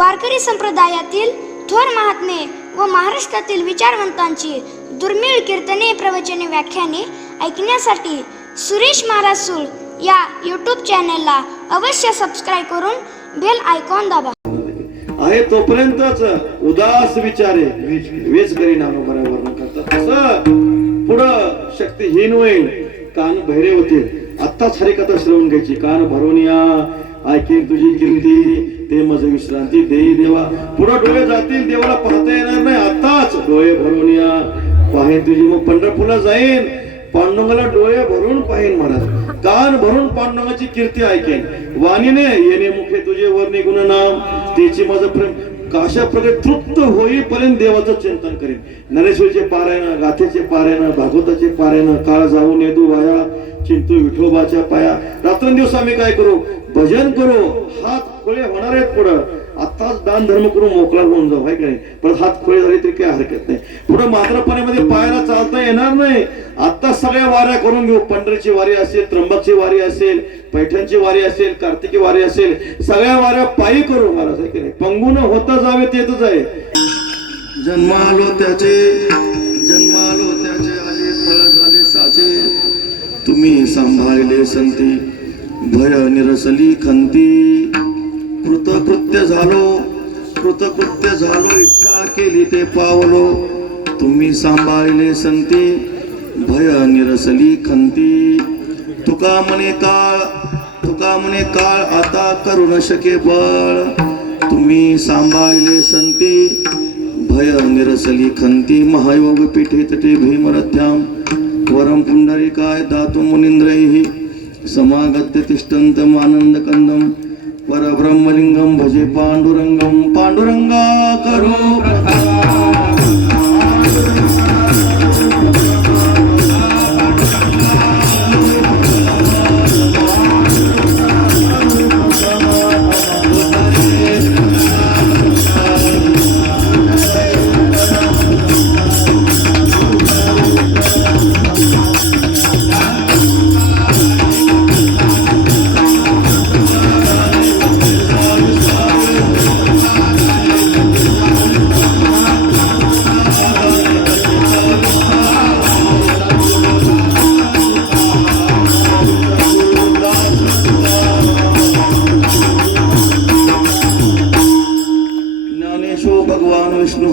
वारकरी संप्रदायातील थोर महात्मे व महाराष्ट्रातील विचारवंतांची दुर्मिळ कीर्तने, प्रवचने, व्याख्याने ऐकण्यासाठी सुरेश महाराज सूळ या यूट्यूब चॅनलला अवश्य सबस्क्राईब करून बेल आयकॉन दाबा. आहे तोपर्यंतच उदास विचारे वेच करी नाम बरोबर न करता तसं पुढं शक्तीहीन होईल. कान बहिरे होतील. आत्ताच हरिकथा श्रवण घ्यायची. कान भरून या ऐकेल तुझी कीर्ती, ते मज विश्रांती देई देवा. पुढं डोळे जातील, देवाला पाहता येणार नाही. आताच डोळे भरून या पाहेन तुझी. मग पंढरपूरला जाईन, पांडुरंगाला डोळे भरून पाहेन महाराज. कान भरून पांडुरंगाची कीर्ती ऐकेन. वाणीने येणे मुखे तुझे वर निघून नाम, त्याची माझं प्रेम. अशा प्रकारे तृप्त होईपर्यंत देवाचं चिंतन करेन. नरेश्वरचे पारायण, गाथेचे पारायण, भागवताचे पारायण. काळ जाऊन येतो वाया, चिंतू विठोबाच्या पाया. रात्रंदिवस आम्ही काय करू? भजन करू. हात खोळे होणार आहेत पुढं. आताच दान धर्म करू, मोकळा होऊन जाऊ. आहे की नाही? परत हात खोळे झाले तरी काही हरकत नाही. पुढे मात्रपणामध्ये पायाला चालता येणार नाही. आता सगळ्या वाऱ्या करून घेऊ. पंढरीची वारी असेल, त्र्यंबकची वारी असेल, पैठणची वारी असेल, कार्तिकी वारी असेल, सगळ्या वाऱ्या पायी करू महाराज. आहे की नाही? पंगून होता जावे तेच आहे. जन्मालो त्याचे आले फळ झाले साचे. तुम्ही सांभाळले संती, भय निरसली खंती. कृतकृत्य झालो इच्छा केली ते पावलो. तुम्ही सांभाळले संती, भय निरसली खंती. तुका म्हणे काळ आता करू न शके बळ. तुम्ही सांभाळले संती, भय निरसली खंती. महायोग पीठे तटे भीमरथ्याम, वरम पुंडरीकाय दातु मुनींद्रैः. समागत्य तिष्ठन्तम् आनंदकंदम, परब्रह्मलिंगम भजे पांडुरंगम. पांडुरंगा करो भगवान विष्णु,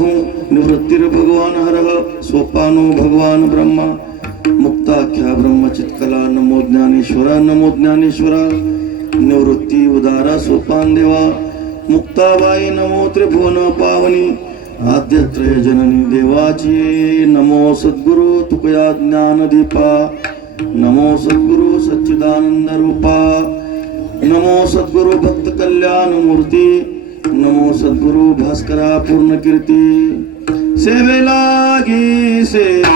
निवृत्तिर भगवान हरः, सोपानो भगवान ब्रह्मा. मुक्ताख्या ब्रह्मचित्कला. नमो ज्ञानेश्वरा. निवृत्ती उदारा सोपान देवा. मुक्ताबाई नमो त्रिभुवन पावनी. आद्यत्रय जननी देवाची. नमो सद्गुरु तुकया ज्ञानदीपा. नमो सद्गुरु सच्चिदानंद रूपा. नमो सद्गुरु भक्त कल्याण मूर्ती. नमो सद्गुरु भास्करा पूर्ण कीर्ती. सेवेलागी सेवक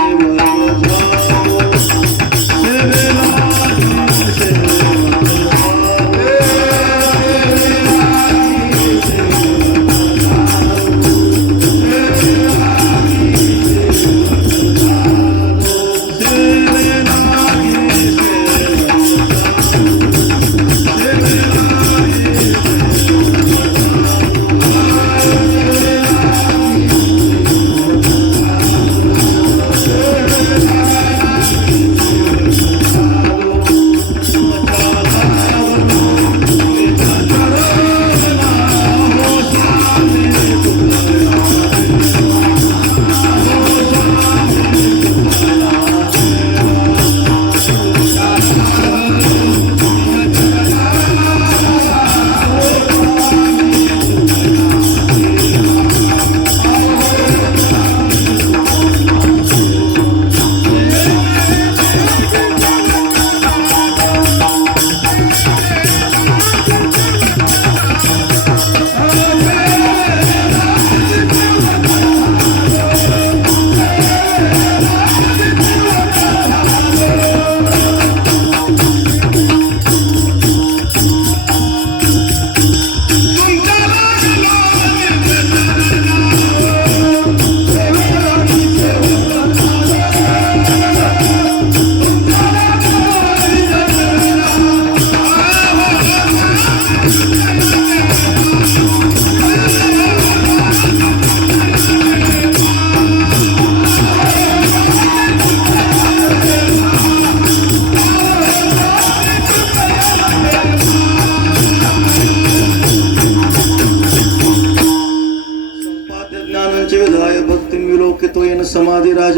स्थितो येन समाधिराज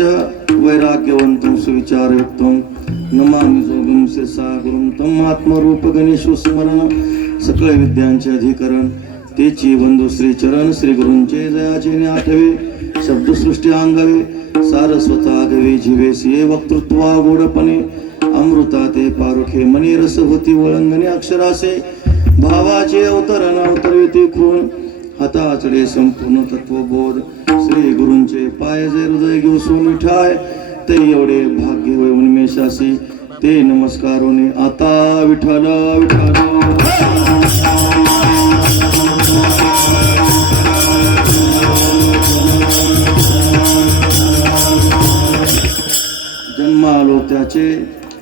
वैराग्यवंतं सुविचारयुक्तं नमामि जोगं शिरसा गुरुं तम आत्मरूप गणेशो स्मरण सकळ विद्यांचे अधिकरण तेची बंधू श्री चरण श्री गुरूंचे जयाचे आठवे शब्दसृष्टी अंगावे सारस्वता गवे जीवे सिये वक्तृत्वा गोडपणे अमृता ते पारुखे मनी रस होती वळंगणे अक्षरासे भावाचे अवतरण अवतरविते खून हाताचडे संपूर्ण तत्वबोध श्री गुरूंचे पाय जे हृदय घेऊ सोनी ठाय ते एवढे भाग्य होय उन्मेषासी ते नमस्कारोने आता विठ्ठल विठ्ठल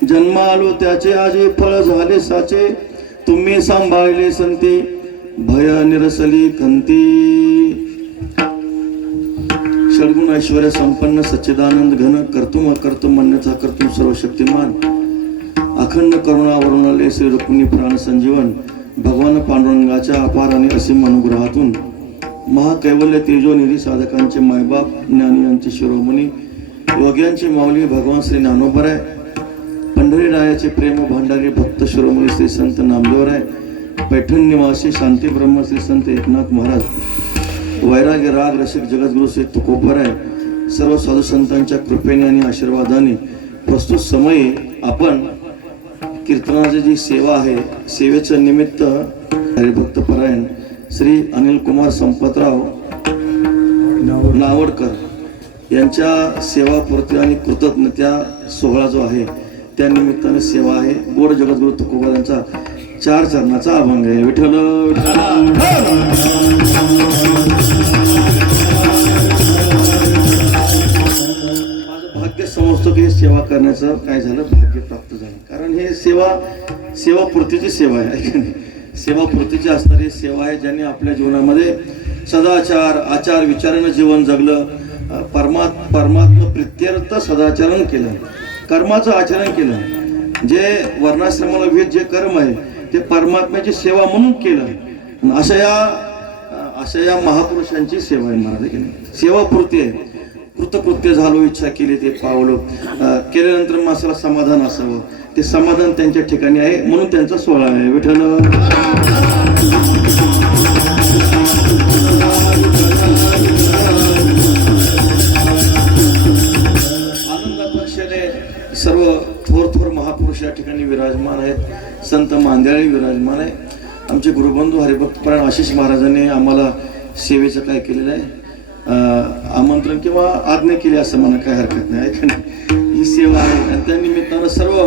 जन्मालो त्याचे आजी फळ झाले साचे तुम्ही सांभाळले संती भय निरसली कंती षडगुण ऐश्वर्य संपन्न सच्चिदानंद घन कर्तुम अकर्तुम म्हणण्याचा कर्तुम सर्वशक्तिमान अखंड करुणा वरुणालय श्री रुक्मिणी प्राण संजीवन भगवान पांडुरंगाच्या अपार आणि असीम अनुग्रहातून महाकैवल्य तेजोनिधी साधकांचे मायबाप ज्ञानी यांचे शिरोमणी योग्यांची माऊली भगवान श्री ज्ञानोबराय पंढरीरायाचे प्रेम भांडारी भक्त शिरोमणी श्री संत नामदेवराय पैठण निवासी शांती ब्रह्म श्री संत एकनाथ महाराज वैराग्य राग रसिक जगद्गुरु श्री तुकोबराय सर्व साधू संतांच्या कृपेने आणि आशीर्वादाने प्रस्तुत समयी आपण कीर्तनाची जी सेवा आहे सेवेचं निमित्त हरिभक्त परायण श्री अनिल कुमार संपतराव नावडकर यांच्या सेवापूर्ती आणि कृतज्ञता सोहळा जो आहे त्या निमित्ताने सेवा आहे गोड जगद्गुरु तुकोबा यांचा 4 चरणाचा अभंग आहे विठ्ठल माझं भाग्य समजतो की सेवा करण्याचं काय झालं भाग्य प्राप्त झालं कारण हे सेवापूर्तीची सेवा आहे सेवापूर्तीची असणारी सेवा आहे ज्यांनी आपल्या जीवनामध्ये सदाचार आचार विचारानं जीवन जगलं परमात्मा प्रित्यर्थ सदाचरण केलं कर्माचं आचरण केलं जे वर्णाश्रमाला विहित जे कर्म आहे ते परमात्म्याची सेवा म्हणून केलं अशा या महापुरुषांची सेवा आहे महाराज की नाही सेवापूर्ती आहे कृतकृत्य झालो इच्छा केली ते पावलो केल्यानंतर माणसाला समाधान असावं ते समाधान त्यांच्या ठिकाणी आहे म्हणून त्यांचा सोहळा आहे विठ्ठल सर्व थोर महापुरुष या ठिकाणी विराजमान आहेत संत मांदेळी विराजमान आहे आमचे गुरुबंधू हरिभक्त परायण आशिष महाराजांनी आम्हाला सेवेचं काय केलेलं आहे आमंत्रण किंवा आज्ञा केली असं म्हणा काय हरकत नाही ही सेवा आहे आणि त्या निमित्तानं सर्व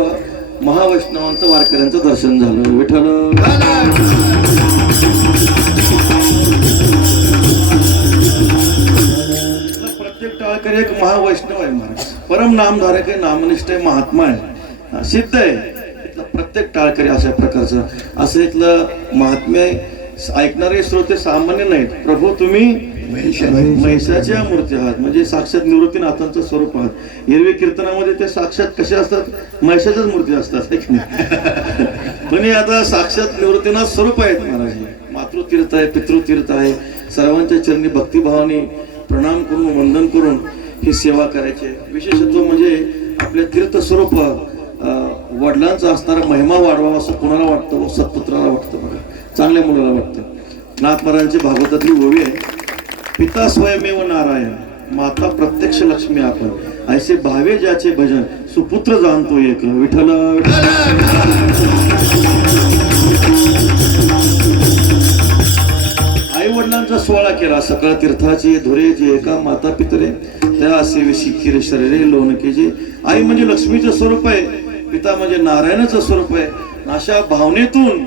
महावैष्णवांचं वारकऱ्यांचं दर्शन झालं विठ्ठल प्रत्येक टाळकरी एक महावैष्णव आहे महाराज परम नामधारक आहे नामनिष्ठ आहे महात्मा आहे सिद्ध आहे इथलं प्रत्येक टाळकरी अशा प्रकारचं असं इथलं महात्म्य ऐकणारे श्रोते सामान्य नाहीत प्रभू तुम्ही महिषाच्या मूर्ती आहात म्हणजे साक्षात निवृत्तीनाथांचं स्वरूप आहात एरवी कीर्तनामध्ये ते साक्षात कसे असतात महिषाच्याच मूर्ती असतात पण हे आता साक्षात निवृत्तीनाथ स्वरूप आहेत महाराज मातृतीर्थ आहे पितृतीर्थ आहे सर्वांच्या चरणी भक्तिभावाने प्रणाम करून वंदन करून ही सेवा करायची विशेषत्व म्हणजे आपल्या तीर्थ स्वरूप वडिलांचा असणारा महिमा वाढवावा असं कोणाला वाटतं सत्पुत्राला वाटतं बघा चांगल्या मुलाला वाटतं नाथ महाराजांची भागवतातली ओवी आहे पिता स्वयमेव नारायण माता प्रत्यक्ष लक्ष्मी आपण ऐसे भावे ज्याचे भजन सुपुत्र जाणतो एक विठ्ठल आई वडिलांचा सोहळा केला सकाळ तीर्थाची धुरे जे एका माता पितरे त्या सेवेशी खीर शरीरे लोणकेजे आई म्हणजे लक्ष्मीचं स्वरूप आहे पिता म्हणजे नारायणाचं स्वरूप आहे अशा भावनेतून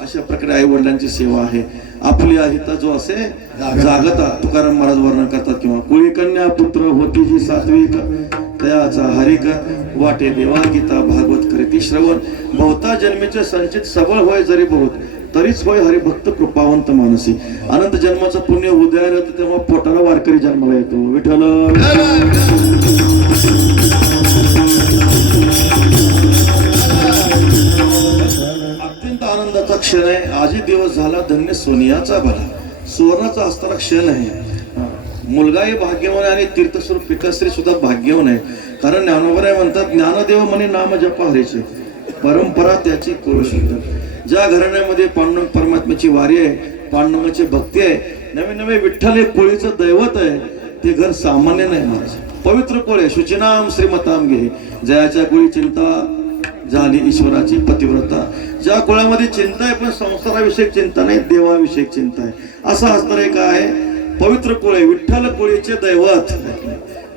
अशा प्रकारे आई वडिलांची सेवा आहे आपली अहिता जो असे जागता तुकाराम महाराज वर्णन करतात किंवा कुळी कन्या पुत्र होती जी सात्विक तयाचा हरिक वाटे देवा गीता भागवत करीती श्रवण बहुता जन्मीचे संचित सबळ होय जरी बहुत तरीच होय हरिभक्त कृपावंत मानसी अनंत जन्माचं पुण्य उदयाला तेव्हा पोटाला वारकरी जन्माला येतो विठ्ठल अत्यंत आनंदाचा क्षण आहे आजही दिवस झाला धन्य सोनियाचा भला सुवर्णाचा असणारा क्षण आहे मुलगाही भाग्यवान आहे आणि तीर्थस्वरूप पिताश्री सुद्धा भाग्यवान आहे. कारण ज्ञानोबराय म्हणतात, ज्ञानदेव म्हणे नाम जप हरीचे, परंपरा त्याची करू शकतात. ज्या घराण्यामध्ये पांडुरंग परमात्म्याची वारी आहे, पांडुरंगाची भक्ती आहे, नवे नवे विठ्ठल हे कोळीचं दैवत आहे, ते घर सामान्य नाही महाराज. पवित्र कोळे शुचिनाम श्रीमताम घे, जयाच्या कोळी चिंता झाली ईश्वराची पतिव्रता. ज्या कोळ्यामध्ये चिंता आहे पण संसाराविषयक चिंता नाही, देवाविषयक चिंता आहे, असं असणार आहे. काय पवित्र कोळे, विठ्ठल कोळीचे दैवत.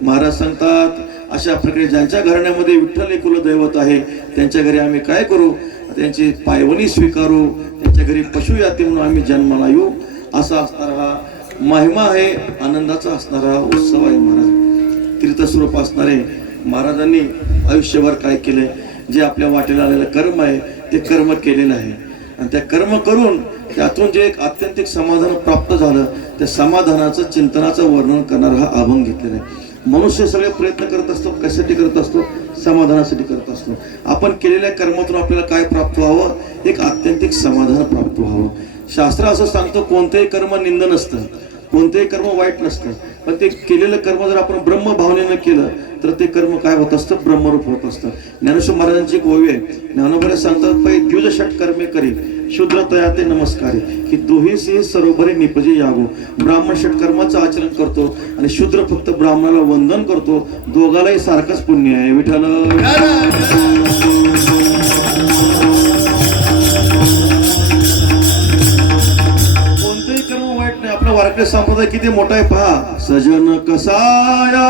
महाराज सांगतात अशा प्रकारे ज्यांच्या घराण्यामध्ये विठ्ठल कुल दैवत आहे त्यांच्या घरी आम्ही काय करू, त्यांची पायवणी स्वीकारू, त्यांच्या घरी पशु याती म्हणून आम्ही जन्माला येऊ. असा असणारा महिमा आहे, आनंदाचा असणारा उत्सव आहे. महाराज तीर्थस्वरूप असणारे महाराजांनी आयुष्यभर काय केले, जे आपल्या वाटेला आलेलं कर्म आहे ते कर्म केलेलं आहे आणि त्या कर्म करून त्यातून जे एक आत्यंतिक समाधान प्राप्त झालं, त्या समाधानाचं चिंतनाचं वर्णन करणारा हा अभंग घेतलेला आहे. मनुष्य सगळे प्रयत्न करत असतो, कशासाठी करत असतो, समाधानासाठी करत असतो. आपण केलेल्या कर्मातून आपल्याला काय प्राप्त व्हावं, एक आत्यंतिक समाधान प्राप्त व्हावं. शास्त्र असं सांगतं कोणतेही कर्म निंद नसतं, कोणतेही कर्म वाईट नसतं, पण ते केलेलं कर्म जर आपण ब्रह्म भावनेनं केलं तर ते कर्म काय होत असतं, ब्रह्मरूप होत असतं. ज्ञानेश्वर महाराजांची एक ओवी आहे, ज्ञानोबा सांगतात पै द्विज षट कर्मे करी शूद्र तया ते नमस्कारी की दोहीसी सरोवरी निपजे यावो. ब्राह्मण षट कर्माचं आचरण करतो आणि शूद्र फक्त ब्राह्मणाला वंदन करतो, दोघालाही सारखंच पुण्य आहे. विठ्ठल कोणतेही कर्म वाईट नाही. आपला वारकरी संप्रदाय किती मोठा आहे पहा. सजन कसाया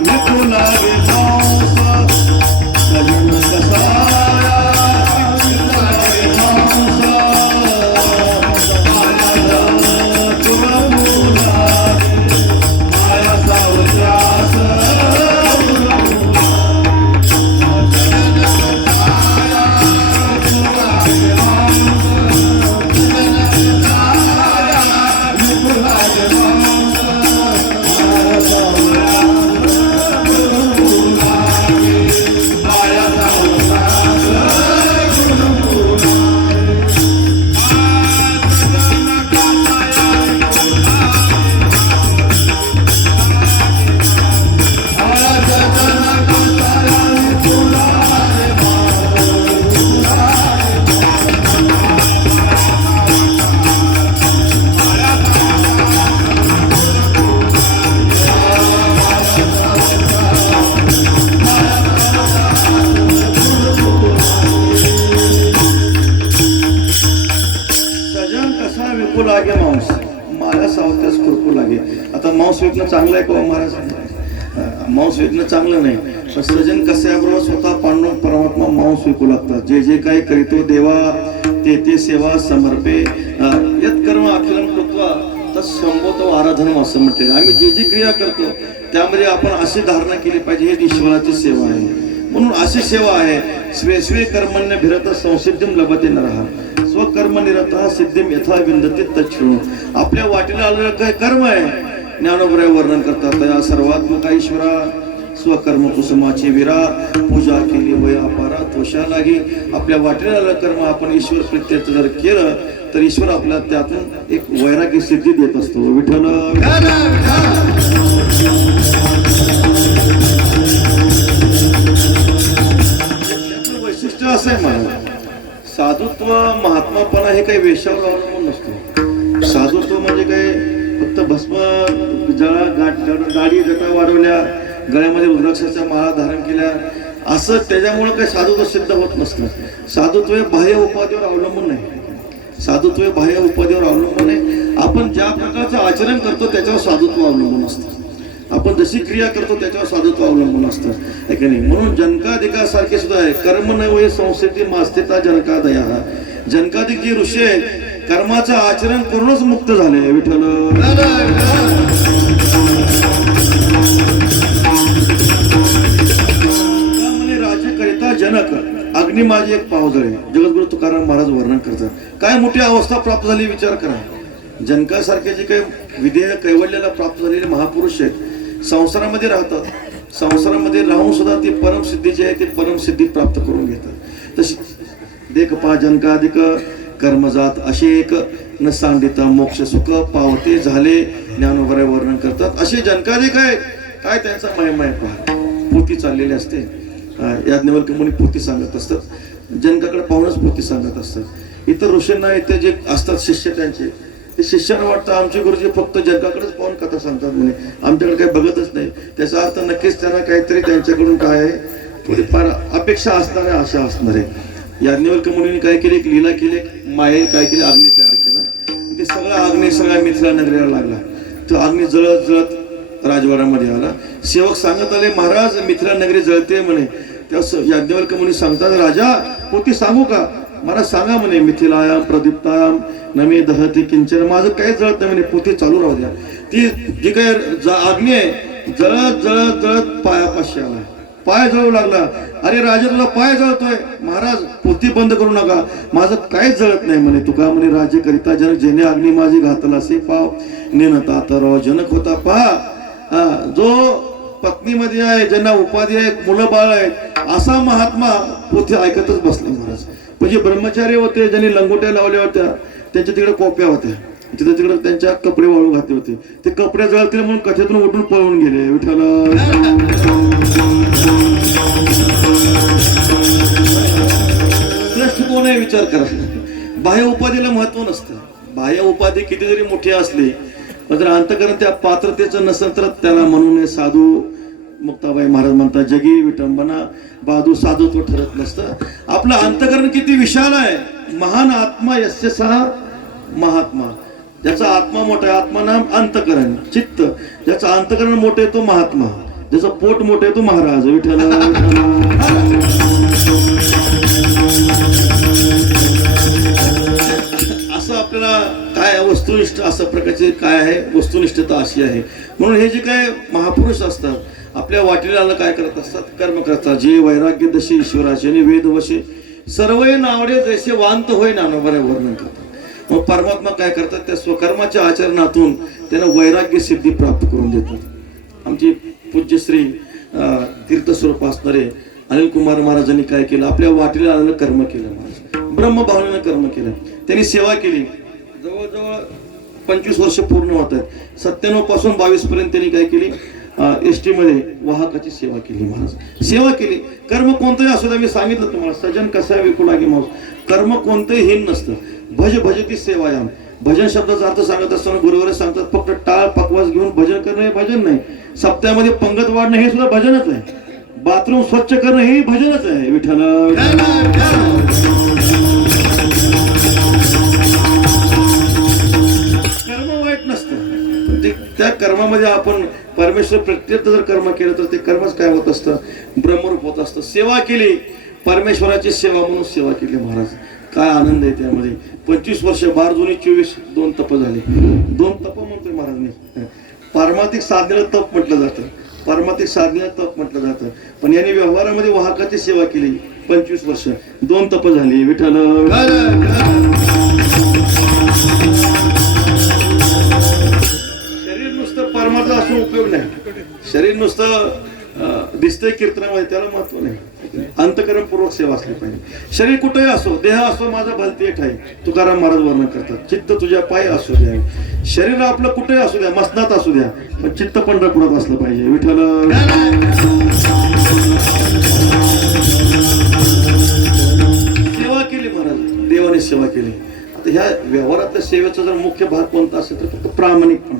विठुला गे मांस, सजन कसाया विठुला गे मांस, तुला मुला माया सावल्यास लागे मांस, मला सावत्यास खुरकू लागे. आता मांस विकणं चांगलं आहे का महाराज? मांस विकणं चांगलं नाही, पण सजन कशाबरोबर स्वतः पांडुरंग परमात्मा मांस विकू लागतात. जे जे काही करीतो देवा ते ते सेवा समर्पे यत कर्म अखिलम कृत्वा तत्संभवतो आराधनम असं म्हटलेलं. आम्ही जे जे क्रिया करतो त्यामध्ये आपण अशी धारणा केली पाहिजे, ही ईश्वराची सेवा आहे म्हणून अशी सेवा आहे. स्वे स्वे कर्मण्य भिरत संसिद्धिम लभते नरः, स्वकर्म निरतः सिद्धिम यथा विंदते तच्छृणु. आपल्या वाटेला आलेलं काय कर्म आहे ज्ञानोबराय वर्णन करतात. या सर्वात्मका ईश्वरा स्वकर्म कुसुमाची विरा, पूजा केली वय अपारा तोषा लागी. आपल्या वाटेला आलेलं कर्म आपण ईश्वर प्रित्यर्थ जर केलं तर ईश्वर आपल्याला त्यातून एक वैराग्य सिद्धी देत असतो. विठ्ठल वैशिष्ट्य असं आहे मला, साधुत्व महात्मापणा हे काही वेशावर अवलंबून नसतो. साधुत्व म्हणजे काय फक्त भस्म दाढी जटा वाढवल्या, गळ्यामध्ये रुद्राक्षाच्या माळा धारण केल्या असं त्याच्यामुळे काही साधुत्व सिद्ध होत नसतं. साधुत्व हे बाह्य उपाधीवर अवलंबून नाही, साधुत्व हे बाह्य उपाधीवर अवलंबून नाही. आपण ज्या प्रकारचं आचरण करतो त्याच्यावर साधुत्व अवलंबून असतं, आपण जशी क्रिया करतो त्याच्यावर साधुत्व अवलंबून असतं, आहे की नाही. म्हणून जनकाधिकासारखे सुद्धा आहे, कर्म न वय संस्थिती मास्तिता जनकादया. जनकाधिक जे ऋषी आहेत कर्माचं आचरण करूनच मुक्त झाले. विठ्ठल राज्य करिता जनक अग्नी माझी एक पावजळे. जगद्गुरु तुकाराम महाराज वर्णन करतात. काय मोठी अवस्था प्राप्त झाली विचार करा. जनकासारखे जे काही विधेय कैवल्याला प्राप्त झालेले महापुरुष आहेत संसारामध्ये राहतात, संसारामध्ये राहून सुद्धा ती परमसिद्धी जी आहे ती परमसिद्धी प्राप्त करून घेतात. तशी देख पहा जनकाधिक कर्मजात अशी एक न सांडिता मोक्ष सुख पावते झाले ज्ञानोबराय वर्णन करतात. असे जनकाधिक आहेत, काय त्यांचा महिमा आहे पहा. पोथी चाललेली असते, याज्ञवल्क्य मुनी पोथी सांगत असतात, जनकाकडे पाहूनच पोथी सांगत असतात. इतर ऋषींना इथे जे असतात शिष्य त्यांचे, ते शिष्यानं वाटतं आमचे गुरुजी फक्त जनकाकडेच पाहून कथा सांगतात म्हणे, आमच्याकडे काही बघतच नाही. त्याचा अर्थ नक्कीच त्यांना काहीतरी त्यांच्याकडून काय आहे थोडीफार अपेक्षा असणार आहे, आशा असणार आहे. याज्ञवल्क्य मुनीने काय केले, एक लीला केली, माये काय केले, अग्नी तयार केला. ते सगळा अग्नी सगळ्या मिथिला नगरीला लागला. तो अग्नी जळत जळत राजवाड्यामध्ये आला. सेवक सांगत आले, महाराज मिथिला नगरी जळते म्हणे. तेव्हा याज्ञवल्क्य मुनी सांगतात, राजा पोथी सांगू का? मला सांगा म्हणे. मिथिलायाम प्रदीप्तायाम नमे दहती किंचन, माझं काही जळत नाही म्हणे, पोथी चालू राहू द्या. ती जी काय अग्नी आहे जळत जळत जळत पायापाशी आला, पाय जळू लागला. अरे राजा तुला पाय जळतोय. महाराज पोथी बंद करू नका, माझं काहीच जळत नाही म्हणे. तुका म्हणे राज्य करिता जनक जेणे अग्नी माझी घातला असे पाव नेनता तर जनक होता पहा. जो पत्नीमध्ये आहे, ज्यांना उपाधी आहे, मुलं बाळ आहेत, असा महात्मा पोथी ऐकतच बसला महाराज. म्हणजे ब्रह्मचारी होते, ज्यांनी लंगोट्या लावल्या होत्या, त्यांच्या तिकडे कोप्या होत्या, तिथे तिकडे त्यांच्या कपडे वाळू घातले होते. ते कपडे जळतील म्हणून कथेतून उठून पळून गेले. विठ्ठल दृष्टिकोन आहे, विचार करा. बाह्य उपाधीला महत्व नसतं. बाह्य उपाधी किती जरी मोठी असली, जर अंतकरण त्या पात्रतेचं नसेल तर त्याला म्हणू नये साधू. मुक्ताबाई महाराज म्हणतात, जगी विटंबना बाधू साधुत्व ठरत नसतं. आपलं अंतकरण किती विशाल आहे. महान आत्मा यस्य सहा महात्मा. ज्याचा आत्मा मोठा आहे, आत्मा नाम अंतकरण चित्त. ज्याचा अंतकरण मोठे तो महात्मा, ज्याचं पोट मोठे तो महाराज. विठ्ठल असं आपल्याला काय वस्तुनिष्ठ असं प्रकारचे काय आहे, वस्तुनिष्ठता अशी आहे. म्हणून हे जे काय महापुरुष असतात आपल्या वाटेला काय करत असतात, कर्म करतात. जे वैराग्य दशी ईश्वराचे आणि वेद वशे सर्व नावडे जैसे वांत होय नानोबरे वर्णन करतात. मग परमात्मा काय करतात, त्या स्वकर्माच्या आचरणातून त्यांना वैराग्य सिद्धी प्राप्त करून देतात. आमची पूज्यश्री तीर्थस्वरूप असणारे अनिल कुमार महाराजांनी काय केलं, आपल्या वाटेला आलेलं कर्म केलं. महाराज ब्रह्मभावनेनं कर्म केलं, त्यांनी सेवा केली. जवळजवळ 25 वर्ष पूर्ण होत आहेत. 97 पासून 22 पर्यंत त्यांनी काय केली, एसटी मध्ये वाहकाची सेवा केली. महाराज सेवा केली. कर्म कोणतंही असू द्या, मी सांगितलं तुम्हाला, सजन कसा विकू लागे माऊस. कर्म कोणतंही हीन नसतं. भज भजती सेवायाम. भजन शब्दाचा अर्थ सांगत असताना गुरुवारी सांगतात, फक्त टाळ पकवास घेऊन भजन करणं हे भजन नाही. सप्त्यामध्ये पंगत वाढणं हे सुद्धा भजनच आहे. बाथरूम स्वच्छ करणं हे भजनच आहे. विठ्ठल कर्म वाईट नसतं. त्या कर्मामध्ये आपण परमेश्वर प्रत्यर्थ जर कर्म केलं तर ते कर्मच काय होत असतं, ब्रह्मरूप होत असतं. सेवा केली, परमेश्वराची सेवा म्हणून सेवा केली. महाराज काय आनंद आहे त्यामध्ये. 25 वर्ष 12 जुनी 24 2 तप झाले. 2 तप म्हणतोय महाराजने. पारमार्थिक साधनेला तप म्हटलं जातं, पारमार्थिक साधनेला तप म्हटलं जातं. पण यांनी व्यवहारामध्ये वाहकाची सेवा केली 25 वर्ष, 2 तप झाली. विठ्ठल शरीर नुसतं परमार्थ असून उपयोग नाही. शरीर नुसतं दिसतंय कीर्तनामध्ये, त्याला महत्व नाही. अंतकरणपूर्वक सेवा असली पाहिजे. शरीर कुठेही असो, देह असो माझा भलते ठाई, तुकाराम महाराज वर्णन करतात. चित्त तुझ्या पायी असू द्या. शरीर आपलं कुठेही असू द्या, मसनात असू द्या, पण चित्त पंढरपुरात असलं पाहिजे. विठ्ठल सेवा केली महाराज, देवाने सेवा केली. आता ह्या व्यवहारातल्या सेवेचा जर मुख्य भाग कोणता असेल तर फक्त प्रामाणिकपणा.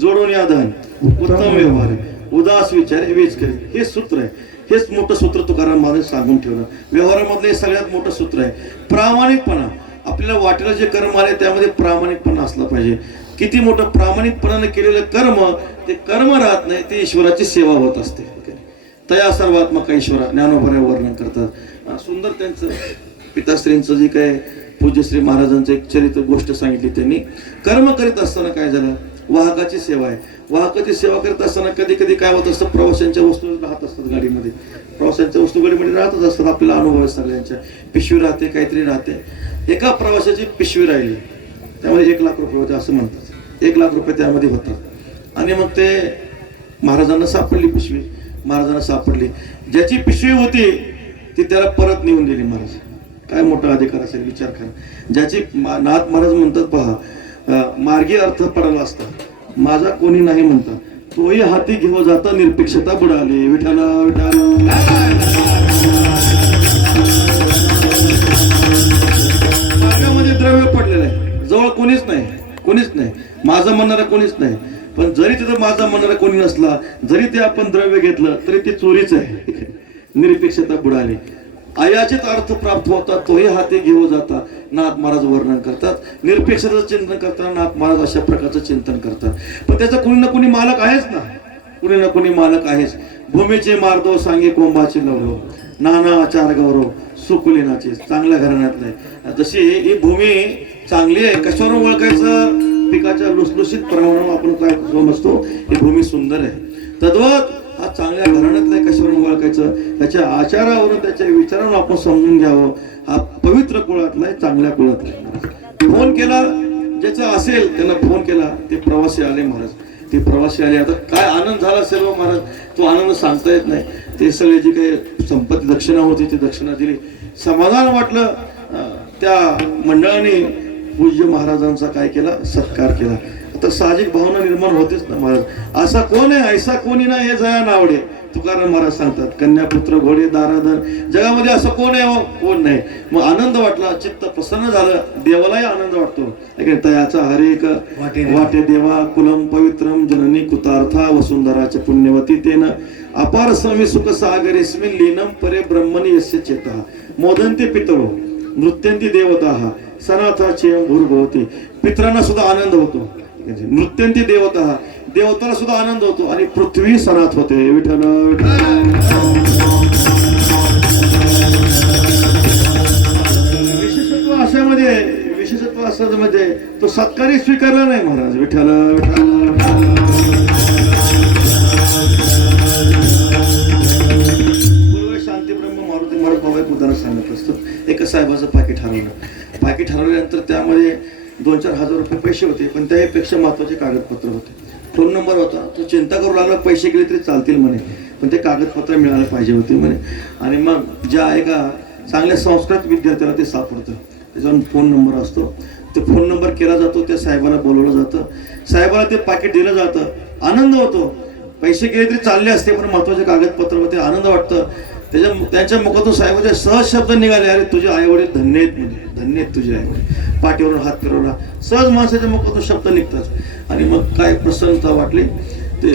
जोडून आधान उत्तम व्यवहार, उदास विचार, वेच करे, हे सूत्र आहे. हेच मोठं सूत्र तुकाराम महाराज सांगून ठेवलं. व्यवहारामधलं हे सगळ्यात मोठं सूत्र आहे, प्रामाणिकपणा. आपल्याला वाटेला जे कर्म आले त्यामध्ये प्रामाणिकपणा असला पाहिजे. किती मोठं प्रामाणिकपणाने केलेलं कर्म ते कर्म राहत नाही, ते ईश्वराची सेवा होत असते. तया सर्वात्मक ईश्वरा ज्ञानोबराय वर्णन करतात. सुंदर त्यांचं पिताश्रींचं जे काय पूज्यश्री महाराजांचं एक चरित्र गोष्ट सांगितली त्यांनी. कर्म करीत असताना काय झालं, वाहकाची सेवा आहे. वाहकाची सेवा करत असताना कधी कधी काय होत असतं, प्रवाशांच्या वस्तू राहत असतात गाडीमध्ये, प्रवाशांच्या वस्तू गाडीमध्ये राहतच असतात. आपल्याला अनुभव आहे सगळ्यांच्या. पिशवी राहते, काहीतरी राहते. एका प्रवाशाची पिशवी राहिली, त्यामध्ये 1 लाख रुपये होते असं म्हणतात. 1 लाख रुपये त्यामध्ये होतात. आणि मग ते महाराजांना सापडली पिशवी. महाराजांना सापडली, ज्याची पिशवी होती ती त्याला परत नेऊन दिली महाराज. काय मोठा अधिकार असेल विचार करा. ज्याची नाथ महाराज म्हणतात पहा, मार्गी अर्थ पडाला असता माझा कोणी नाही म्हणता, तोही हाती घेऊ जाता निरपेक्षता बुडाली. विठाला विठाला. मार्गामध्ये द्रव्य पडलेलं आहे, जवळ कोणीच नाही, माझं म्हणणारा कोणीच नाही. पण जरी तिथं माझा म्हणणारा कोणी नसला, जरी ते आपण द्रव्य घेतलं तरी ते चोरीच आहे. निरपेक्षता बुडाली. आयाचित अर्थ प्राप्त होता तोही हाती घेऊ जाता नाथ महाराज वर्णन करतात. निरपेक्षतेचं चिंतन करताना नाथ महाराज अशा प्रकारचं चिंतन करतात. पण त्याचा कुणी ना कुणी मालक आहेच ना, कुणी ना कुणी मालक आहेच. भूमीचे मार्दव सांगे कोंबाचे लवलो, नाना आचार गौरव सुकुलीनाचे. चांगल्या घराण्यातलं जशी ही भूमी चांगली आहे, कशावरून ओळखायचं? पिकाच्या लुसलुसीत प्रमाणावर आपण काय समजतो ही भूमी सुंदर आहे. तद्वत हा चांगल्या घराण्यातला कशावरून ओळखायचं? त्याच्या आचारावरून, त्याच्या विचारावरून आपण समजून घ्यावं. हा पवित्र कुळातला आहे, चांगल्या कुळातला आहे. फोन केला ज्याचा असेल त्यांना फोन केला, ते प्रवासी आले महाराज, ते प्रवासी आले. आता काय आनंद झाला असेल व महाराज, तो आनंद सांगता येत नाही. ते सगळे जी काही संपत्ती दक्षिणा होती ती दक्षिणा दिली, समाधान वाटलं. त्या मंडळाने पूज्य महाराजांचा काय केला? सत्कार केला. तर साहजिक भावना निर्माण होतेच ना महाराज. असा कोण आहे? ऐसा कोणी ना हे जया नावडे. तुकाराम महाराज सांगतात, कन्यापुत्र घोडे दाराधर, जगामध्ये असं कोण आहे? हो कोण नाही. मग आनंद वाटला, चित्त प्रसन्न झालं, देवालाही आनंद वाटतो. तयाचा हरेक वाटे देवा कुलम पवित्रम जननी कृतार्था वसुंधराच्या पुण्यवती तेन अपार समी सुख सागरेस्मिन लीनम परे ब्रह्मणी यस्य चेतः मोदंती पितरो नृत्यंती देवता सनाथाचे भूर्भवती. पितरांना सुद्धा आनंद होतो, नृत्यंती देवता, देवताला सुद्धा आनंद होतो आणि पृथ्वी सनात होते. विठ्ठल विशेषत्व असं म्हणजे तो सत्कारी स्वीकारला नाही महाराज. विठ्ठल पूर्व शांती ब्रह्म मारुती महाराज बाबा एक उदाहरण सांगत असतो. एका साहेबाचं पाकिट हरवल्यानंतर त्यामध्ये 2-4 हजार रुपये पैसे होते, पण त्यापेक्षा महत्वाचे कागदपत्र होते. फोन नंबर होता. तो चिंता करू लागला, पैसे गेले तरी चालतील म्हणे, पण ते कागदपत्र मिळायला पाहिजे होते म्हणे. आणि मग ज्या एका चांगल्या संस्कृत विद्यार्थ्याला ते सापडतं, त्याच्यावर फोन नंबर असतो. ते फोन नंबर केला जातो, त्या साहेबाला बोलवलं जातं, साहेबाला ते पाकिट दिलं जातं. आनंद होतो. पैसे गेले तरी चालले असते, पण महत्वाचे कागदपत्र होते. आनंद वाटतं. त्यांच्या मुखातून साहेबाचे सहज शब्द निघाले, अरे तुझे आई वडील धन्य आहेत म्हणजे, धन्य आहेत तुझे आई वडील. पाठीवरून हात फिरवला, सहज माणसाच्या मुखातून शब्द निघतात. आणि मग काय प्रसन्नता वाटली. ते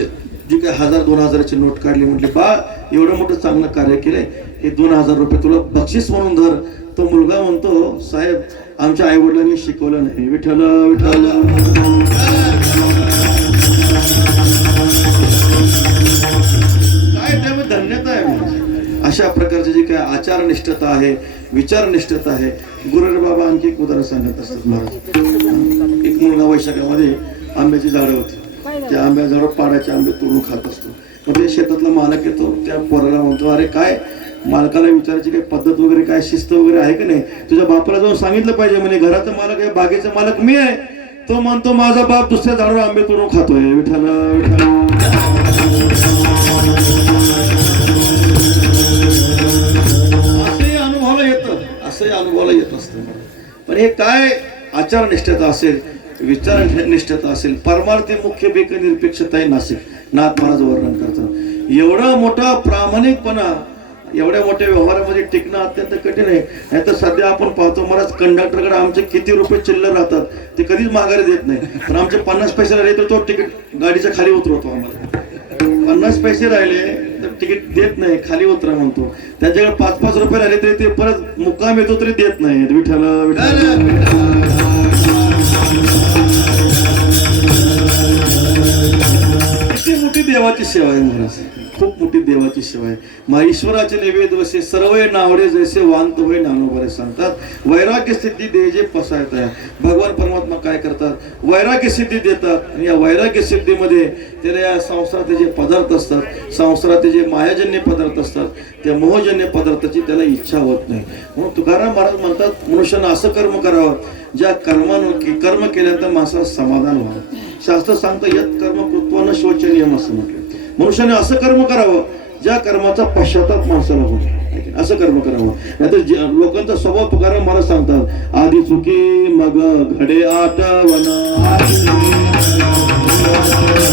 जी काय 1000-2000ची नोट काढली, म्हटली बा एवढं मोठं चांगलं कार्य केलंय, हे 2000 रुपये तुला बक्षीस म्हणून धर. तो मुलगा म्हणतो, साहेब आमच्या आई वडिलांनी शिकवलं नाही. विठ्ठल विठ्ठल. काय त्यामुळे धन्यता आहे. अशा प्रकारची जी काय आचारनिष्ठता आहे, विचारनिष्ठता आहे. गुरुर बाबा आणखी एक उदाहरण सांगत असतात महाराज. एक मुलगा वैशाखामध्ये आंब्याची झाडं होती, त्या आंब्या झाडं पाडाचे आंबे तोडून खात असतो. मग ते शेतातला मालक येतो, त्या पोराला म्हणतो, अरे काय मालकाला विचारायची काही पद्धत वगैरे, काय शिस्त वगैरे आहे की नाही? तुझ्या बापाला जाऊन सांगितलं पाहिजे म्हणे, घराचा मालक आहे, बागेचा मालक मी आहे. तो म्हणतो माझा बाप दुसऱ्या झाडावर आंबे तोडून खातोय. विठ्ठल विठ्ठल. असंही अनुभवाला येत असतं. पण हे काय आचारनिष्ठता असेल, विचारनिष्ठता असेल, परमार्थी मुख्य बेक निरपेक्षता नासिक नाथ महाराज वर्णन करतात. एवढा मोठा प्रामाणिकपणा एवढ्या मोठ्या व्यवहारामध्ये टिकणं अत्यंत कठीण आहे. नाही तर सध्या आपण पाहतो महाराज, कंडक्टरकडे आमचे किती रुपये चिल्लर राहतात, ते कधीच माघारी देत नाही. पण आमचे 50 पैसे राहिले तर तो तिकीट गाडीच्या खाली उतरवतो. आम्हाला 50 पैसे राहिले तर तिकीट देत नाही, खाली उतरा म्हणतो. त्यांच्याकडे 5-5 रुपये राहिले तरी ते परत मुक्काम येतो तरी देत नाही. विठ्ठल विठ्ठल. किती मोठी देवाची सेवा आहे महाराज, खूप मोठी देवाची सेवा आहे. मग ईश्वराचे नैवेद्य वसे सर्व नावडे जैसे वांत होय नानोबरे सांगतात. वैराग्य सिद्धी दे जे पसायत आहे. भगवान परमात्मा काय करतात? वैराग्य सिद्धी देतात. आणि या वैराग्य सिद्धीमध्ये त्याला या संसाराचे जे पदार्थ असतात, संसाराचे जे मायाजन्य पदार्थ असतात, त्या मोहजन्य पदार्थाची त्याला इच्छा होत नाही. म्हणून तुकाराम महाराज म्हणतात, मनुष्यानं असं कर्म करावं ज्या कर्म केल्यानंतर माणसाला समाधान व्हावं. शास्त्र सांगतं, यत कर्म कृत्वानं शोचनीयम असं म्हटलं. मनुष्याने असं कर्म करावं ज्या कर्माचा पश्चाताप माणसाला होतो असं कर्म करावं. नाहीतर लोकांचा स्वभाव तुकाराम महाराज सांगतात, आधी चुकी मग घडे आठवण, आधी चुकी मग घडे आठवण,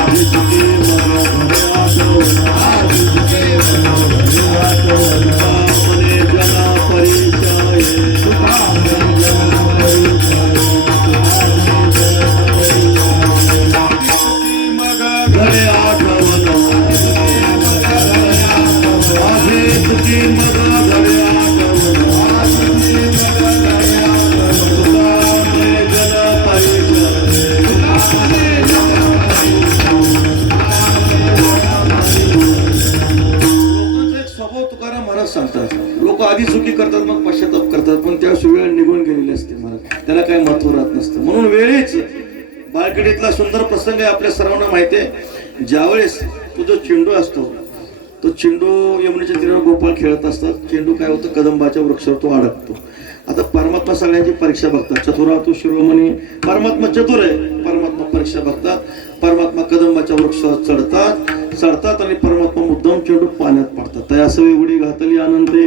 आधी चुकी मग घडे आठवण, तुकामने जना परिचय, तुकामने जना परिचय, मग घडे आठवण, आधी चुकी मग घडे आठवण, तुकामने जना परिचय. स्वभाव तुकाराम महाराज सांगतात, लोक आधी चुकी करतात मग पश्चाताप करतात, पण त्यावेळेस वेळ निघून गेलेली असते महाराज, त्याला काही महत्व राहत नसतं. म्हणून वेळेच बाळकडीतला सुंदर प्रसंग आहे, आपल्या सर्वांना माहिती आहे. ज्यावेळेस तो जो चेंडू असतो, तो चेंडू यमुनेच्या तीरावर गोपाळ खेळत असतात, चेंडू काय होतं, कदंबाच्या वृक्षावर तो अडकतो. आता परमात्मा सगळ्यांची परीक्षा बघतात, चतुरातु शिरोमणी, परमात्मा चतुर आहे, परमात्मा परीक्षा बघतात. परमात्मा कदंबाच्या वृक्षावर चढतात आणि परमात्मा मुद्दाम चेंडू पाण्यात पडतात. तयासवे उडी घातली अनंते,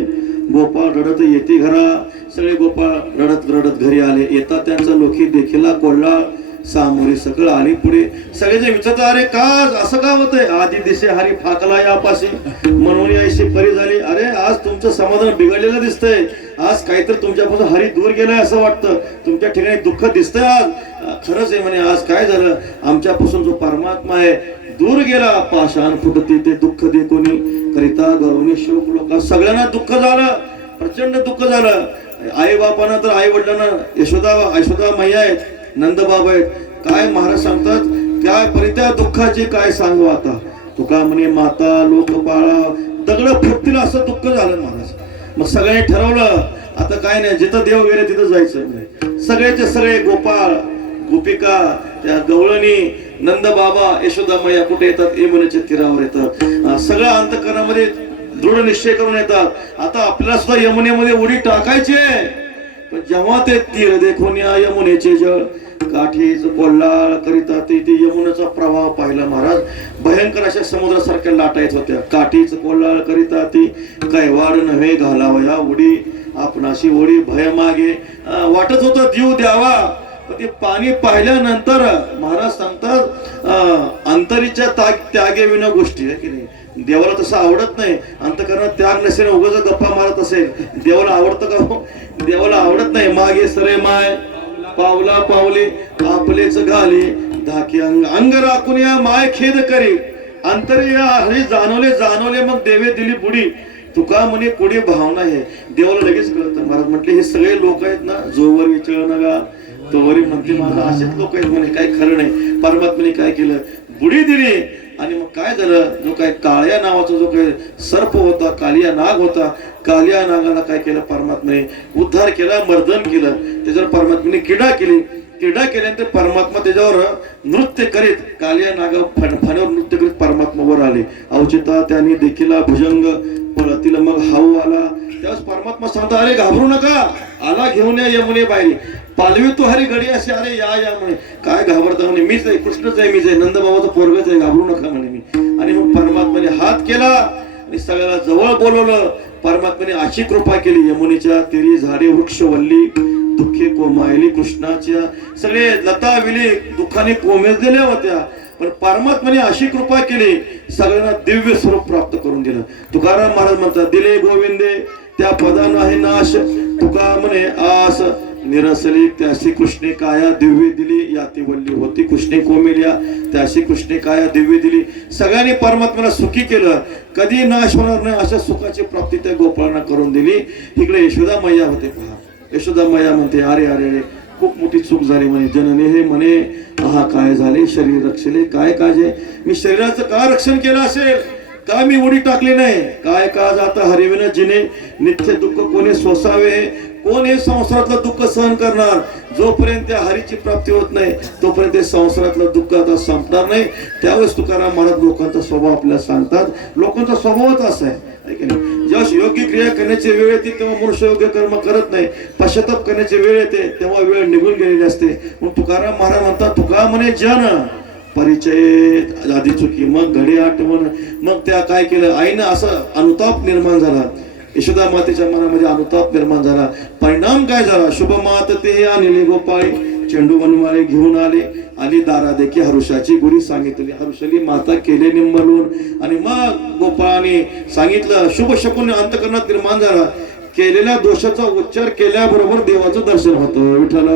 गोपाळ रडत येते घरा. सगळे गोपाळ रडत रडत घरी आले. येतात त्यांचा लोकी देखीला कोल्हा, सामोरी सकळ आली पुढे. सगळेजण विचारतात, अरे का असं का होतंय? आधी दिसे हरी फाकला यापाशी, म्हणून यायची परी झाली. अरे आज तुमचं समाधान बिघडलेलं दिसतंय, आज काहीतरी तुमच्यापासून हरी दूर गेलाय असं वाटतं, तुमच्या ठिकाणी दुःख दिसतंय. आज खरंच आहे म्हणे, आज काय झालं, आमच्यापासून जो परमात्मा आहे दूर गेला. पाषाण फुटती ते दुःख दे कोणी, करिता गौरवणी शोक लोक. सगळ्यांना दुःख झालं, प्रचंड दुःख झालं. आई बापांना तर आई वडिलांना यशोदा मैया आहेत, नंदबाबा आहेत. काय महाराज सांगतात, काय परित्या दुःखाची काय सांगू आता. तुका म्हणे माता लोक बाळा दगड फुटतील असं दुःख झालं महाराज. मग सगळ्यांनी ठरवलं, आता काय नाही, जिथं देव गेले तिथं जायचं. सगळेचे सगळे गोपाळ गोपिका, त्या गवळणी, नंदबाबा, यशोदा मैया कुठे येतात? यमुनेच्या तीरावर येतात. सगळं अंतःकरणामध्ये दृढ निश्चय करून येतात, आता आपल्याला सुद्धा यमुनेमध्ये उडी टाकायची आहे. पण जेव्हा ते तीर देखून या यमुनेचे जळ, काठीच कोल्हाळ करिता ते यमुनेचा प्रवाह पाहिला महाराज. भयंकर अशा समुद्रासारख्या लाटा येत होत्या. काठीच कोल्हाळ करिता ती कैवाड नव्हे घालावया उडी, आपणाशी उडी भय मागे. वाटत होतं जीव द्यावा, पण ते पाणी पाहिल्यानंतर महाराज सांगतात, अंतरीच्या त्यागे विना गोष्टी आहे की नाही. देवाला तसं आवडत नाही, अंतःकरणात त्याग नसेल, उगाच गप्पा मारत असेल, देवाला आवडतं का? देवाला आवडत नाही. मागे सरे माय पावला पावले आपलेच घाले, धाकी अंग राखून या माय खेद करी. अंतरी हरी जाणवले मग देवे दिली बुडी. तुका म्हणे पुढे भावना आहे, देवाला लगेच कळतं. महाराज म्हटले, हे सगळे लोक आहेत ना, जोवर विचळ नका तोवरी म्हणते माझा, असेच लोक आहेत म्हणे, काही खरं नाही. परमात्म्याने काय केलं, बुडी दिली. आणि मग काय झालं, जो काय काळ्या नावाचा जो काही सर्प होता, कालिया नाग होता, कालिया नागाला काय केलं, परमात्म्याने उद्धार केला, मर्दन केलं. त्याच्यावर परमात्म्याने क्रीडा केल्यानंतर परमात्मा त्याच्यावर नृत्य करीत, कालिया नागा फाण्यावर नृत्य करीत परमात्मा वर आले. अवचिता त्यांनी देखील भुजंग पळतील मग हाऊ आला. त्यावेळेस परमात्मा सांगता, अरे घाबरू नका, आला घेऊन या यमुने बाहेर, पालवी तू हरी घडी असे, अरे या म्हणे. काय घाबरता म्हणे, मीच आहे, कृष्णच आहे, मीच आहे, नंदबाबाचं पोरगच आहे, घाबरू नका म्हणे मी. आणि मग परमात्माने हात केला आणि सगळ्याला जवळ बोलवलं. परमात्माने अशी कृपा केली, यमुनेच्या तीरी झाडे वृक्ष वल्ली, दुःखे कोमायली कृष्णाच्या. सगळे लता विली दुःखाने कोमेजलेल्या होत्या, पण परमात्माने अशी कृपा केली, सगळ्यांना दिव्य स्वरूप प्राप्त करून दिलं. तुकाराम महाराज म्हणतात, दिले गोविंदे त्या पदा नाही नाश, तुका म्हणे आस निरसली, त्याशी कृष्णे काया दिव्य दिली. याती वल्ली होती कृष्णे कोमेल्या, त्याशी कृष्णे काया दिव्य दिली. सगळ्यांनी परमात्म्याला सुखी केलं, कधी नाश होणार नाही अशा सुखाची प्राप्ती त्या गोपाळांना करून दिली. इकडे यशोदा मैया होते पहा. यशोदा मैया म्हणते, अरे अरे अरे खूप मोठी चूक झाली म्हणे. जनने हे म्हणे, आहा काय झाले, शरीर रक्षले काय काजे, मी शरीराचं का रक्षण केलं असेल, का मी उडी टाकली नाही, काय काज आता हरिविन जिने, नित्य दुःख कोणी सोसावे, कोण हे संसारातलं दुःख सहन करणार. जोपर्यंत त्या हरीची प्राप्ती होत नाही तोपर्यंत संसारातलं दुःख आता संपणार नाही. त्यावेळेस तुकाराम महाराज लोकांचा स्वभाव आपल्याला सांगतात. लोकांचा स्वभावच असा आहे, जेव्हा योग्य क्रिया करण्याची वेळ येते तेव्हा मनुष्य योग्य कर्म करत नाही, पश्चाताप करण्याची वेळ येते तेव्हा वेळ निघून गेलेली असते. म्हणून तुकाराम महाराज म्हणतात, तुका म्हणे जन परिचय आधी चुकी, मग घडी आठवण, मग त्या काय केलं आईनं, असं अनुताप निर्माण झाला. यशोदा मातेच्या मनामध्ये अनुताप निर्माण झाला. परिणाम काय झाला? शुभ मात ते आणले गोपाळी, चेंडू वनमाळे घेऊन आली दारा देखी हरुषाची गुढी सांगितली. हरुषाली माता केले निंबलून, आणि मग गोपाळाने सांगितलं. शुभ शकुन अंतकरणात निर्माण झाला. केलेल्या दोषाचा उच्चार केल्याबरोबर देवाचं दर्शन होतं. विठ्ठल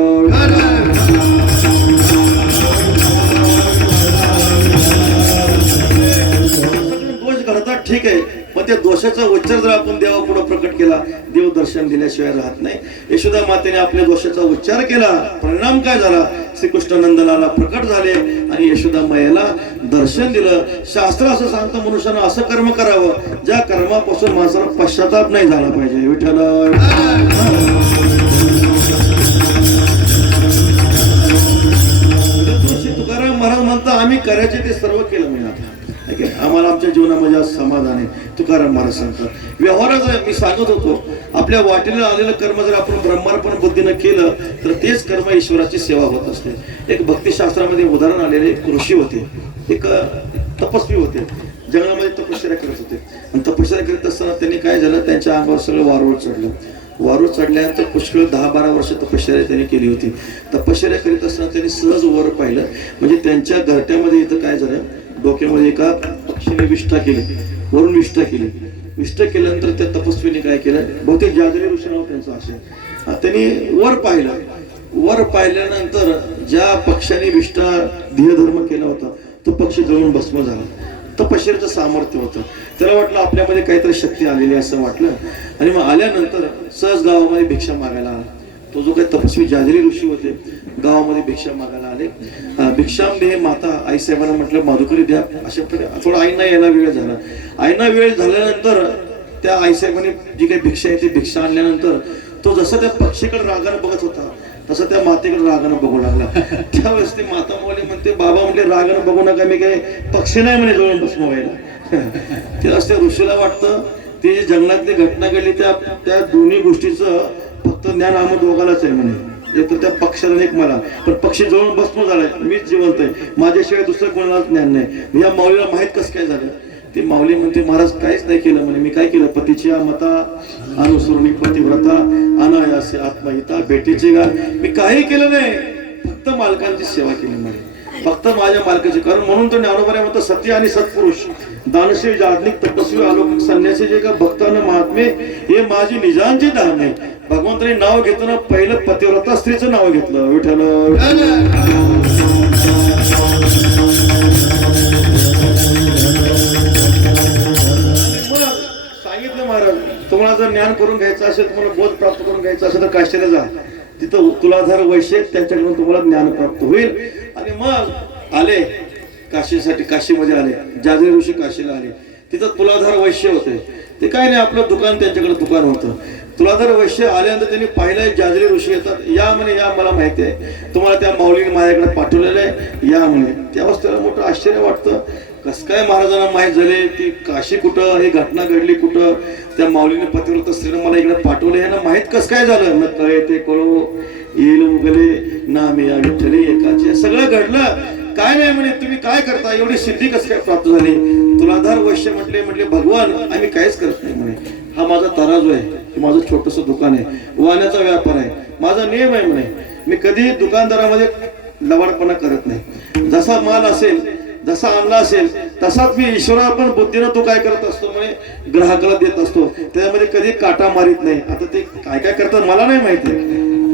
दोष घडतात ठीक आहे, पण त्या दोषाचा उच्चार जर आपण देवापुढे प्रकट केला, देव दर्शन दिल्याशिवाय राहत नाही. यशोदा मातेने आपल्या दोषाचा उच्चार केला. परिणाम काय झाला? श्रीकृष्ण नंदलाला प्रकट झाले आणि यशोदा मायेला दर्शन दिलं. शास्त्र असं सांगतं, मनुष्यानं असं कर्म करावं ज्या कर्मापासून माणसाला पश्चाताप नाही झाला पाहिजे. विठ्ठल तुकाराम महाराज म्हणता, आम्ही करायचे ते सर्व केलं मी आता, आम्हाला आमच्या जीवनामध्ये आज समाधान आहे. तुकाराम महाराज सांगतात. व्यवहारात मी सांगत होतो, आपल्या वाटेला आलेलं कर्म जर आपण ब्रह्मार्पण बुद्धीनं केलं तर तेच कर्म ईश्वराची सेवा होत असते. एक भक्तिशास्त्रामध्ये उदाहरण आलेले एक ऋषी होते, एक तपस्वी होते, जंगलामध्ये तपश्चर्या करत होते. आणि तपश्चर्या करीत असताना त्यांनी काय झालं, त्यांच्या अंगावर सगळं वारूळ चढलं. वारूळ चढल्यानंतर पुष्कळ 10-12 वर्ष तपश्चर्या त्यांनी केली होती. तपश्चर्या करीत असताना त्यांनी सहज वर पाहिलं, म्हणजे त्यांच्या घरट्यामध्ये इथं काय झालं, डोक्यामध्ये एका पक्षीने विष्ठा केली, वरून विष्ठा केली. विष्ठा केल्यानंतर त्या तपस्वीने काय केलं, बहुतेक जाजरी ऋषी नाव त्यांचं असेल, त्यांनी वर पाहिलं. वर पाहिल्यानंतर ज्या पक्षाने विष्ठा ध्येयधर्म केला होता तो पक्षी जळून भस्म झाला. तपश्चर्याचं सामर्थ्य होतं. त्याला वाटलं आपल्यामध्ये काहीतरी शक्ती आलेली असं वाटलं, आणि मग आल्यानंतर सहज गावामध्ये भिक्षा मागायला आला. तो जो काही तपस्वी जाजरी ऋषी होते गावामध्ये भिक्षा मागायला आले. भिक्षाम दे माता, आई साहेबांना म्हटलं माधुकरी द्या. अशा प्रकारे थोडा आईना यायला वेळ झाला. आईना वेळ झाल्यानंतर त्या आईसाहेबांनी जी काही भिक्षा आहे ती भिक्षा आणल्यानंतर तो जसा त्या पक्षीकडे रागानं बघत होता तसा त्या मातेकडे रागानं बघू लागला. त्यावेळेस ती माता मुली म्हणते, बाबा म्हणले रागानं बघू नका, मी काही पक्षी नाही म्हणे जवळ भस्म व्हायला. त्यावेळेस त्या ऋषीला वाटतं ती जी जंगलातली घटना घडली त्या दोन्ही गोष्टीचं फक्त ज्ञान आम्ही दोघालाच आहे म्हणे. एक तर त्या पक्षाला एक मला, पण पक्षी जवळ भस्म झालाय, मीच जिवंत आहे, माझ्याशिवाय दुसरं कोणालाच ज्ञान नाही. या माऊलीला माहीत कसं काय झालं? ती माऊली म्हणते, महाराज काहीच नाही केलं म्हणे, मी काय केलं, पतीची मता अनुसरुणी पतिव्रता अनायासे आत्महिता बेटीची गाय, मी काही केलं नाही, फक्त मालकांची सेवा केली म्हणे, फक्त माझ्या मालकाची. कारण म्हणून तो ज्ञानोबा म्हणतो, सत्य आणि सत्पुरुष दानशील जागतिक तपस्वी अलौकिक संन्यासी जे का भक्तांना महात्मे हे माझी निजांची दान आहे. भगवंताने नाव घेताना पहिलं पतिव्रता स्त्रीचं नाव घेतलं. विठ्ठल सांगितलं, महाराज तुम्हाला जर ज्ञान करून घ्यायचं असेल, तुम्हाला बोध प्राप्त करून घ्यायचं असेल तर काशीला जा, तिथं तुलाधार वैश्य त्यांच्याकडून तुम्हाला ज्ञान प्राप्त होईल. आणि मग आले काशीसाठी, काशीमध्ये आले, जाजरी ऋषी काशीला आले. तिथं तुलाधार वैश्य होते. ते काय नाही, आपलं दुकान, त्यांच्याकडे दुकान होतं. तुलाधार वैश्य आल्यानंतर त्यांनी पाहिलं जाजरी ऋषी येतात. या म्हणे, या मला माहिती आहे, तुम्हाला त्या माऊलीने माझ्याकडे पाठवलेलं आहे, या म्हणे. त्यावेळेस त्याला मोठं आश्चर्य वाटतं, कसं काय महाराजांना माहीत झाले की काशी कुठं, ही घटना घडली कुठं, त्या माऊलीने पतिव्रता स्त्रीने मला इकडे पाठवले, यांना माहीत कसं काय झालं. न कळे ते कळो येईल उगले नामे या विठ्ठले एकाचे. सगळं घडलं, काय नाही म्हणे, तुम्ही काय करता, एवढी सिद्धी कसं काय प्राप्त झाली. तुलाधार वैश्य म्हटले भगवान आम्ही काहीच करत नाही म्हणे, हा माझा तराजू आहे, माझं छोटंसं दुकान आहे, वाण्याचा व्यापार आहे, माझा नियम आहे म्हणे, मी कधी दुकानदारामध्ये लवाडपणा करत नाही. जसा माल असेल, जसा आणला असेल तसाच मी ईश्वरार्पण बुद्धीनं तो काय करत असतो म्हणे, ग्राहकाला देत असतो, त्यामध्ये कधी काटा मारित नाही. आता ते काय काय करतात मला नाही माहिती,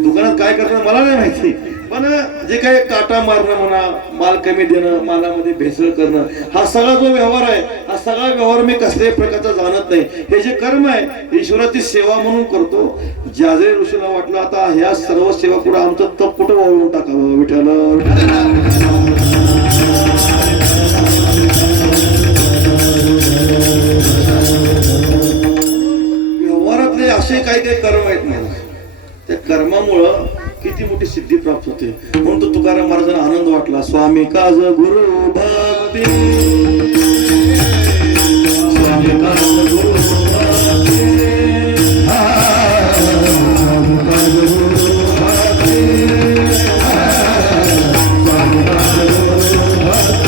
दुकानात काय करतात मला नाही माहिती, पण जे काही काटा मारणं म्हणा, माल कमी देणं, मालामध्ये भेसळ करणं, हा सगळा जो व्यवहार आहे, हा सगळा व्यवहार मी कसल्याही प्रकारचा जाणत नाही. हे जे कर्म आहे ईश्वराची सेवा म्हणून करतो. जाजरी ऋषीला वाटलं आता ह्या सर्व सेवा पुढे आमचं तप कुठं वळवून टाकावं. विठ्ठल व्यवहारातले असे काही काही कर्म आहेत मला, त्या कर्मामुळं किती मोठी सिद्धी प्राप्त होते. म्हणून तो तुकाराम महाराजांना आनंद वाटला. स्वामी काज गुरु भक्ती, स्वामी काज गुरु भक्ती, स्वामी काज गुरु भक्ती,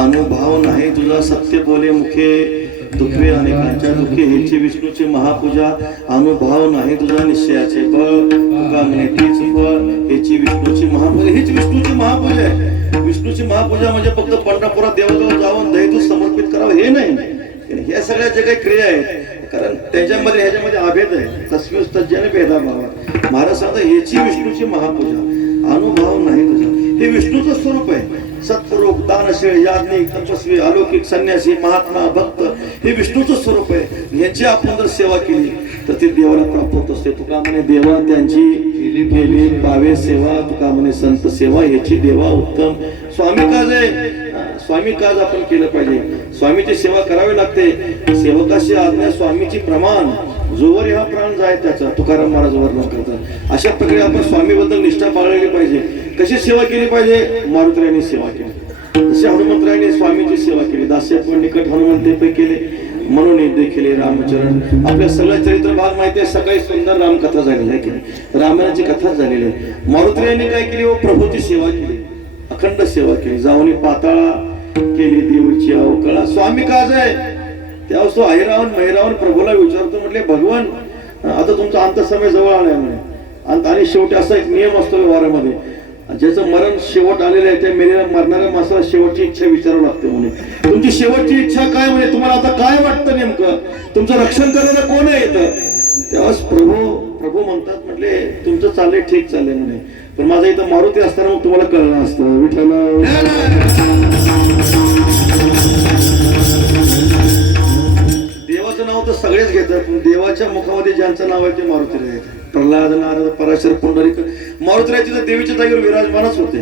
अनुभव नाही तुझा सत्य बोले मुखे दुखवे अनेकांच्या दुःखे हेची विष्णूची महापूजा अनुभव नाही तुझा निश्चयाचे बळ तुका म्हणे तीच फळ हेची विष्णूची महापूजा हीच विष्णूची महापूजा आहे. विष्णूची महापूजा म्हणजे फक्त पंढरपुरात देवाजवळ जाऊन दैदूत समर्पित करावं हे नाही. ह्या सगळ्या ज्या काही क्रिया आहेत कारण त्याच्यामध्ये ह्याच्यामध्ये अभेद आहे. तस्मिस तज्ज्ञाने भेदाभाव महाराज सांगतात ह्याची विष्णूची महापूजा अनुभव नाही तुझा. हे विष्णूचं स्वरूप आहे. सत्पुरुष दानशील याज्ञिक तपस्वी अलौकिक संन्यासी महात्मा भक्त हे विष्णूचं स्वरूप आहे. यांची आपण जर सेवा केली तर ती देवाला प्राप्त होत असते. तुका म्हणे देवा त्यांची केली पावे सेवा तुका म्हणे संत सेवा ह्याची देवा उत्तम. स्वामी काज आहे स्वामी काज आपण केलं पाहिजे. स्वामीची सेवा करावी लागते. सेवकाशी आज्ञा स्वामीची प्रमाण जोवर हा प्राण जाय त्याचा तुकाराम महाराज वर्णन करतात. अशा प्रकारे आपण स्वामी बद्दल निष्ठा बाळगली पाहिजे. कशी सेवा केली पाहिजे. मारुतीरायांनी सेवा केली जसे हनुमंतरायांनी स्वामीची सेवा केली. दास्यत्व निकट हनुमंत ते केले म्हणून देखील रामचरण आपल्या सगळं चरित्र भाग माहिती आहे. सकाळी सुंदर रामकथा झालेली आहे की रामायणाची कथा झालेली आहे. मारुतीरायांनी काय केली व प्रभूची सेवा केली अखंड सेवा केली. जाऊन पाताळा केली देवीची अवकळा. स्वामी काज आहे त्यावेळेस तो अहिरावण महिरावण प्रभूला विचारतो म्हटले भगवान आता तुमचा अंत समय जवळ आलाय म्हणे. आणि शेवटी असा एक नियम असतो व्यवहारामध्ये ज्याचं मरण शेवट आलेलं आहे त्या मेलेल्या मरणाऱ्या माणसाला शेवटची इच्छा विचारावं लागते म्हणे. तुमची शेवटची इच्छा काय म्हणे. तुम्हाला आता काय वाटतं नेमकं तुमचं रक्षण करायला कोण येतं. तेव्हाच प्रभू म्हणतात म्हटले तुमचं चाललंय ठीक चाललंय म्हणे पण माझा इथं मारुती असताना मग तुम्हाला कळलं असतं. विठ्ठल देवाचं नाव तर सगळेच घेतात पण देवाच्या मुखामध्ये ज्यांचं नाव आहे ते मारुतीराय आहेत. प्रल्हाद नारद पराशर पुंडलिक मारुतीरायाची तर देवीच्या जागेवर विराजमानच होते.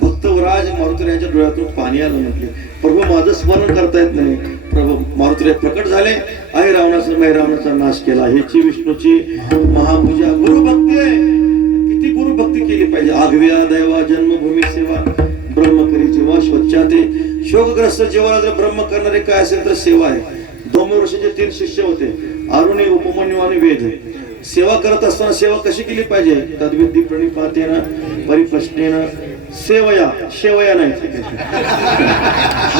भक्तवराज मारुतीरायाच्या डोळ्यातून पाणी आलं म्हटले प्रभू माझं स्मरण करता येत नाही. प्रभू मारुतीराय प्रकट झाले आहे रावणाचा मैरावणाचा नाश केला. ह्याची विष्णूची महापूजा गुरुभक्ती आहे. किती गुरुभक्ती केली पाहिजे. आगव्या दैवा जन्मभूमी सेवा ब्रह्म करी जेव्हा स्वच्छा ते शोकग्रस्त जेव्हा जर ब्रह्म करणारे काय असेल तर सेवा आहे. 2 वर्षाचे 3 शिष्य होते अरुणी उपमन्यू आणि वेद. सेवा करत असताना सेवा कशी केली पाहिजे. तद्विधी प्रणिपातेन परिप्रश्नेन सेवया शेवया नाही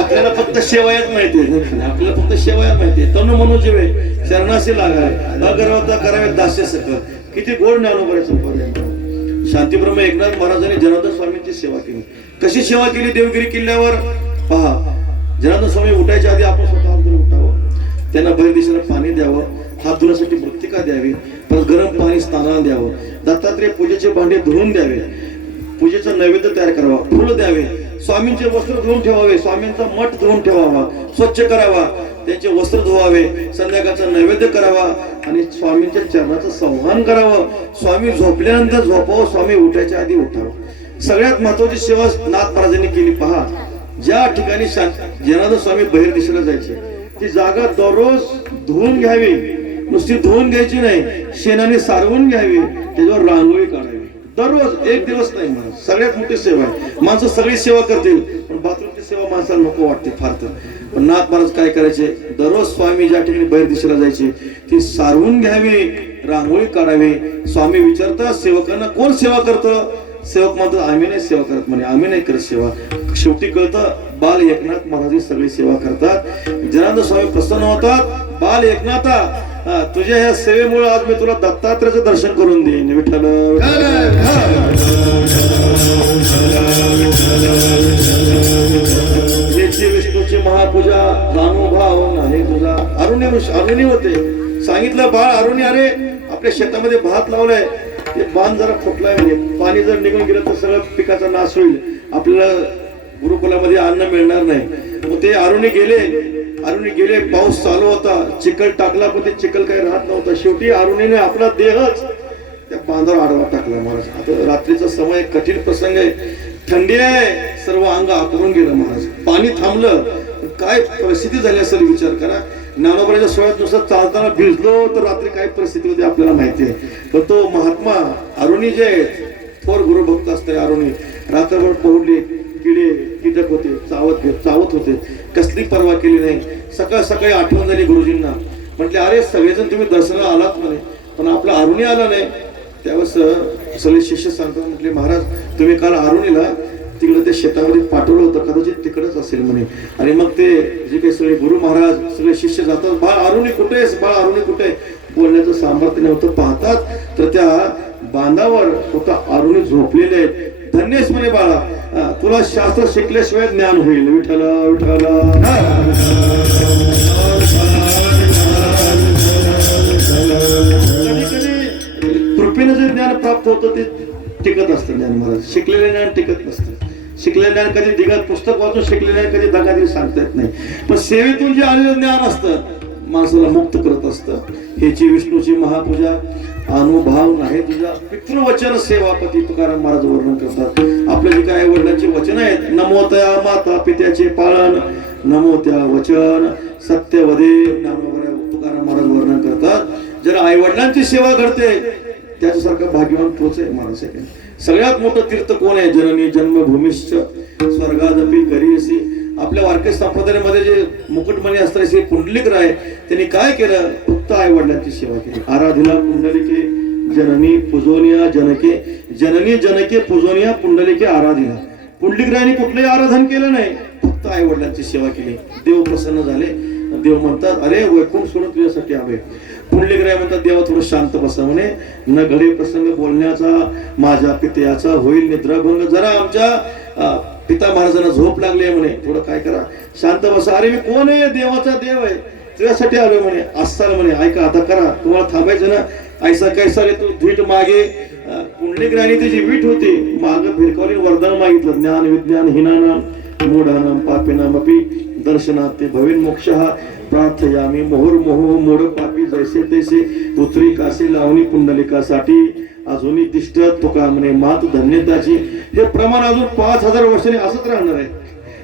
आपल्याला फक्त शेवयाच माहिती आहे. आपल्याला फक्त शेवया माहिती आहे. तनु मनु जीवे शरणाशी लागावे अगरवता करावे दास्य सकळ. किती गोड ज्ञानोबरायचं पर्यंत. शांतीब्रह्म एकनाथ महाराजांनी जनार्दन स्वामींची सेवा केली. कशी सेवा केली. देवगिरी किल्ल्यावर पहा जनार्दन स्वामी उठायच्या आधी आपण स्वतः उठावं त्यांना बाहेर दिशेला पाणी द्यावं हात धुण्यासाठी मृत्तिका द्यावी परत गरम पाणी स्नानाला द्यावं. दत्तात्रेय पूजेचे भांडे धुवून द्यावे. पूजेचा नैवेद्य तयार करावा. फुलं द्यावे. स्वामींचे वस्त्र धुवून ठेवावे. स्वामींचा मठ धुवून ठेवावा स्वच्छ करावा. त्यांचे वस्त्र धुवावे. संध्याकाळचा नैवेद्य करावा आणि स्वामींच्या चरणाचं संवाहन करावं. स्वामी झोपल्यानंतर झोपावं. स्वामी उठायच्या आधी उठावं. सगळ्यात महत्वाची सेवा नाथ महाराजांनी केली. पहा ज्या ठिकाणी जनार्दन स्वामी बाहेर दिशेला जायचे ती जागा दररोज धुवून घ्यावी. नुसती धुवून घ्यायची नाही शेणाने सारवून घ्यावी. त्याच्यावर रांगोळी काढावी. दररोज एक दिवस नाही महाराज. सगळ्यात मोठी सेवा आहे. माणसं सगळी सेवा करतील पण बाथरूमची सेवा माणसाला नको वाटते फार तर. पण नाथ महाराज काय करायचे दररोज स्वामी ज्या ठिकाणी बाहेर दिशेला जायचे ती सारवून घ्यावी रांगोळी काढावी. स्वामी विचारतात सेवकांना कोण सेवा करतं. सेवक म्हणतात आम्ही नाही सेवा करत म्हणे. आम्ही नाही करत सेवा. शेवटी कळतं बाल एकनाथ महाराज सगळी सेवा करतात. जनार्दन स्वामी प्रसन्न होतात. बाल एकनाथा तुझ्या ह्या सेवेमुळे आज मी तुला दत्तात्रेयाचं दर्शन करून देईन. विठ्ठल याची विष्णूची महापूजा अनुभव नाही तुझा. अरुणी होते सांगितलं बाळ अरुणी अरे आपल्या शेतामध्ये भात लावलाय ते बांध जरा फुटलाय म्हणजे पाणी जर निघून गेलं तर सगळं पिकाचा नाश होईल. आपल्याला गुरुकुलामध्ये अन्न मिळणार नाही. मग ते अरुणी गेले पाऊस चालू होता चिखल टाकला पण ते चिखल काही राहत नव्हता. शेवटी अरुणीने आपला देहच त्या बांधावर आडवा टाकला. महाराज आता रात्रीचा समय कठीण प्रसंग आहे. थंडी आहे. सर्व अंग आकरून गेलं महाराज. पाणी थांबलं. काय परिस्थिती झाली असेल विचार करा. ज्ञानोबराच्या सोहळ्यात नुसतं चालताना भिजलो तर रात्री काय परिस्थिती होती आपल्याला माहिती आहे. पण तो महात्मा अरुणी जे थोर गुरुभक्त असते अरुणी रात्रभर पहुडली. किडे कीटक होते चावत होते. कसली पर्वा केली नाही. सकाळी आठवण झाली गुरुजींना. म्हटले अरे सगळेजण तुम्ही दर्शनाला आलात म्हणे पण आपला अरुणी आला नाही. त्यावेळेस सगळे शिष्य सांगतात म्हटले महाराज तुम्ही काल अरुणीला तिकडे ते शेतामध्ये पाठवलं होतं, कदाचित तिकडच असेल म्हणे. आणि मग ते जे काही सगळे गुरु महाराज सगळे शिष्य जातात, बाळ अरुणी कुठे आहेस, बाळ अरुणी कुठे आहे, बोलण्याचं सामर्थ्य नव्हतं. पाहतात तर त्या बांधावर स्वतः अरुणी झोपलेले आहेत. धन्यच म्हणे बाळा, तुला शास्त्र शिकल्याशिवाय ज्ञान होईल. विठ्ठल विठ्ठल. कधी कधी कृपेनं जे ज्ञान प्राप्त होतं ते टिकत असतं. ज्ञान महाराज शिकलेलं ज्ञान टिकत नसतं. शिकलेलं ज्ञान कधी दिगात पुस्तक वाचून शिकलेलं ज्ञान कधी दगादी सांगता येत नाही. पण सेवेतून जे आलेलं ज्ञान असतं माणसाला मुक्त करत असतं. ह्याची विष्णूची महापूजा अनुभव नाही तुझा. पितृवचन सेवापती तुकाराम महाराज वर्णन करतात. आपले जे काय वडिलांची वचन आहेत, नमो त्या माता पित्याचे पालन, नमो त्या वचन सत्यवदे, तुकाराम महाराज वर्णन करतात. जर आई वडिलांची सेवा घडते त्याच्यासारखं भाग्यवान तोच आहे माणूस आहे. सगळ्यात मोठं तीर्थ कोण आहे? जननी जन्मभूमीश्च स्वर्गादपी करीसी. आपल्या वारकरी संप्रदायामध्ये जे मुकुटमणी असतात श्री पुंडलिकराय, त्यांनी काय केलं? फक्त आई वडिलांची सेवा केली. आराधिला पुंडलिके जननी पूजोनिया जनके, जननी जनके पूजोनिया पुंडलिके आराधिला. पुंडलिकरायांनी कुठलंही आराधन केलं नाही, फक्त आई वडिलांची सेवा केली. देव प्रसन्न झाले. देव म्हणतात, अरे वैकुंठ सोडून तुझ्यासाठी आलोय. पुंडलिकराय म्हणतात, देवा थोडं शांत बसा म्हणे. न घडे प्रसंग बोलण्याचा, माझ्या पित्याचा होईल निद्राभंग. जरा आमच्या पिता महाराजांना झोप लागली आहे म्हणे, थोडं काय करा, शांत बसा. अरे मी कोण आहे? देवाचा देव आहे, तुझ्यासाठी आलोय म्हणे. असताना म्हणे, ऐका आता करा, तुम्हाला थांबायचं ना. ऐसा कैसा रे तू धीट मागे. पुंडलिकरायने ती जी वीट होती माग फिरकावली, वरदान मागितलं. ज्ञान विज्ञान हिनानाम मूढानाम पापिनामपि दर्शनाते भवेन मोक्षः प्रार्थयामी मोहुर्मोह मोड पापी जैसे तैसे पुत्री काशी लावणी पुंडलिकासाठी अजूनही तिष्ठ तुका म्हणे मात धन्यताची. हे प्रमाण अजून 5000 वर्षांनी असंच राहणार आहे.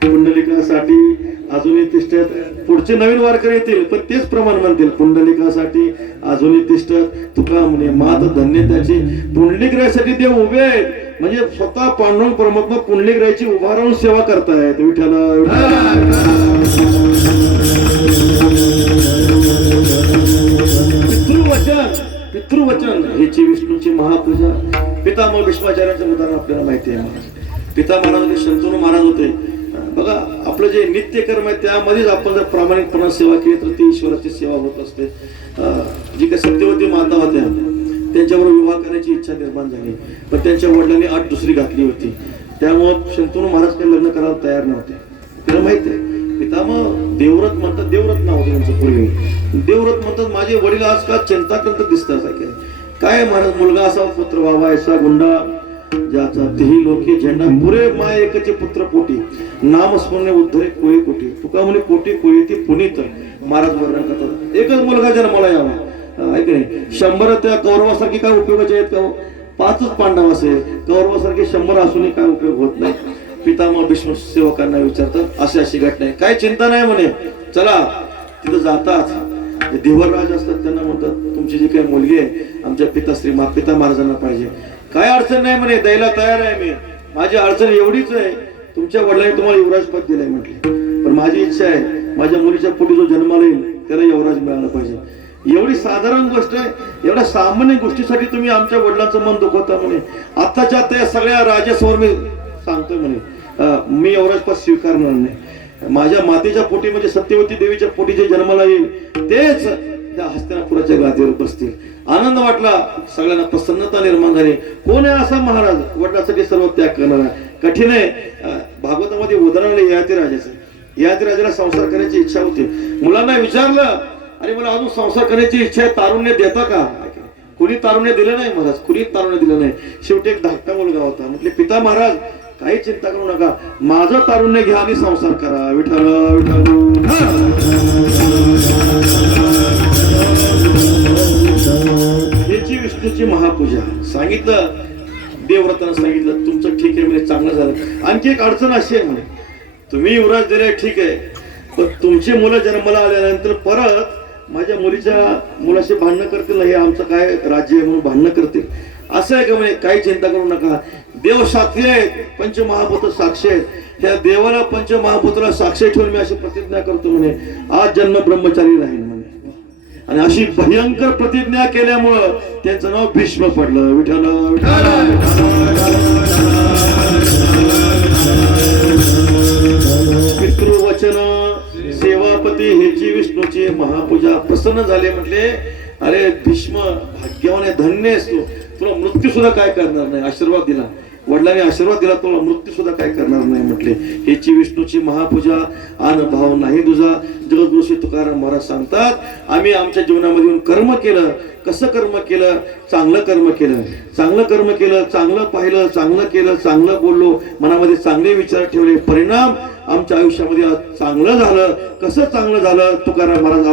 पुंडलिकासाठी अजूनही तिष्ठत. पुढचे नवीन वारकरी येतील पण तेच प्रमाण म्हणतील, पुंडलिकासाठी अजूनही तिष्ठत तुका म्हणे मात धन्यताची. पुंडलिकरायासाठी देव उभे आहेत, म्हणजे स्वतः पांडुरंग परमात्मा पुंडलिकरायाची उभा राहून सेवा करतायत. विठ्ठल पितृवचन ह्याची विष्णूची महापूजा. पितामह भीष्माचार्यांचं उदाहरण आपल्याला माहिती आहे. पिता महाराज होते, शंतनू महाराज होते. बघा, आपलं जे नित्यकर्म आहे त्यामध्येच आपण जर प्रामाणिकपणा सेवा केली तर ती ईश्वराची सेवा होत असते. जी काही सत्यवती माता होत्या त्यांच्याबरोबर विवाह करण्याची इच्छा निर्माण झाली, पण त्यांच्या वडिलांनी अट दुसरी घातली होती. त्यामुळं शंतनू महाराज काही लग्न करायला तयार नव्हते. त्याला माहिती आहे, पितामह देवव्रत म्हणतात, देवव्रत नाव होतं त्यांचं पूर्वी. देवव्रत म्हणतात, माझे वडील आज का चिंताक्रांत दिसतात. काय महाराज, मुलगा असा पुत्र व्हावा ऐसा गुंडा ज्याचा तेही लोके झेंडा, पुरे माय एकचे पुत्र पोटी, नामस्मरणे उद्धरे कोळी कोटी. तुका म्हणे कोटी कोळी ती पुनीत. महाराज वर्णन करतात, एकच मुलगा जन्माला यावा. ऐक नाही, 100 त्या कौरवासारखी काय उपयोगाचे आहेत का? 5च पांडव असेल, कौरवासारखे 100 असूनही काय उपयोग होत नाही. पितामह भीष्म सेवकांना विचारतात, अशी घटना आहे, काय चिंता नाही म्हणे. चला तिथं जातात. धीवरराज असतात, त्यांना म्हणतात, तुमची जी काही मुलगी आहे आमच्या पिताश्री पिता महाराजांना पाहिजे. काय अडचण नाही म्हणे, द्यायला तयार आहे मी. माझी अडचण एवढीच आहे, तुमच्या वडिलांनी तुम्हाला युवराज पद दिलंय म्हटले, पण माझी इच्छा आहे माझ्या मुलीच्या पोटी जो जन्माला येईल त्याला युवराज मिळाला पाहिजे. एवढी साधारण गोष्ट आहे, एवढ्या सामान्य गोष्टीसाठी तुम्ही आमच्या वडिलांचं मन दुखवता म्हणे. आत्ताच्या आता या सगळ्या राजासमोर मी सांगतोय म्हणे, मी युवराज पद स्वीकारणार नाही. माझ्या मातेच्या पोटी म्हणजे सत्यवती देवीच्या पोटी जे जन्माला येईल तेच त्या हस्तिनापुराच्या गादीवर बसतील. आनंद वाटला, सगळ्यांना प्रसन्नता निर्माण झाली. कोण आहे असा महाराज वडिलांसाठी सर्व त्याग करणारा? कठीण आहे. भागवतामध्ये उदाहरण आहे ययाती राजाचं. ययाती राजाला संसार करण्याची इच्छा होती. मुलांना विचारलं, अरे मला अजून संसार करण्याची इच्छा आहे, तारुण्य देता का? कुणी तारुण्य दिलं नाही महाराज, कुणी तारुण्य दिलं नाही. शेवटी एक धाकटा मुलगा होता. म्हटले, पिता महाराज काही चिंता करू नका, माझं तारुण्य घ्या आणि संसार करा. विठ्ठल विठ्ठल. याची विष्णूची महापूजा. सांगितलं देवव्रतानं, सांगितलं तुमचं ठीक आहे म्हणजे चांगलं झालं. आणखी एक अडचण अशी आहे म्हणे, तुम्ही युवराज दिले ठीक आहे, पण तुमची मुलं जन्माला आल्यानंतर परत माझ्या मुलीच्या मुलाशी भांडणं करतील, हे आमचं काय राज्य आहे म्हणून भांडणं करतील. असं आहे का म्हणे? काही चिंता करू नका, देव साक्षी आहेत, पंचमहाभूत साक्षी आहेत. त्या देवाला पंचमहाभूताला साक्षी ठेवून मी अशी प्रतिज्ञा करतो म्हणे, आज जन्म ब्रह्मचारी राहील म्हणे. आणि अशी भयंकर प्रतिज्ञा केल्यामुळं त्यांचं नाव भीष्म पडलं. विठ्ठल विठ्ठल. झाले म्हटले, अरे भीष्म भाग्यवान आहे, धन्य आहेस तू, तुला मृत्यू सुद्धा काय करणार नाही. आशीर्वाद दिला, वडिलांनी आशीर्वाद दिला, तुला मृत्यू सुद्धा काय करणार नाही म्हटले. हीची विष्णूची महापूजा आन भाव नाही तुझा. जगद्गुरु श्री तुकाराम महाराज सांगतात, आम्ही आमच्या जीवनामध्ये येऊन कर्म केलं. कसं कर्म केलं? चांगलं कर्म केलं, चांगलं कर्म केलं, चांगलं पाहिलं, चांगलं केलं, चांगलं बोललो, मनामध्ये चांगले विचार ठेवले, परिणाम आमच्या आयुष्यामध्ये आज चांगलं झालं. कसं चांगलं झालं? तुकाराम महाराज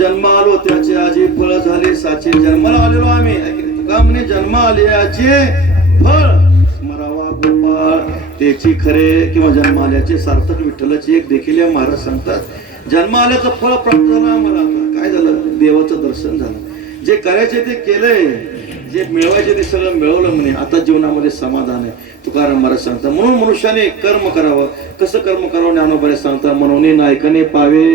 जन्म आलो त्याचे आजी फळ झाले साचे. जन्माला आलेलो आम्ही, तुका म्हणे जन्म आल्याचे फळ स्मरावा गोपाळ त्याची खरे, किंवा जन्म आल्याचे सार्थक विठ्ठलाची एक देखील महाराज सांगतात. जन्म आल्याचं फळ प्राप्त झालं आम्हाला. आता काय झालं? देवाचं दर्शन झालं. जे करायचे ते केलंय, जे मिळवायचे ते सगळं मिळवलं म्हणे. आता जीवनामध्ये समाधान आहे. तुकाराम महाराज सांगतात, म्हणून मनुष्याने कर्म करावं. कसं कर्म करावं? ज्ञानोबा सांगतात, मनोने नायकने पावे,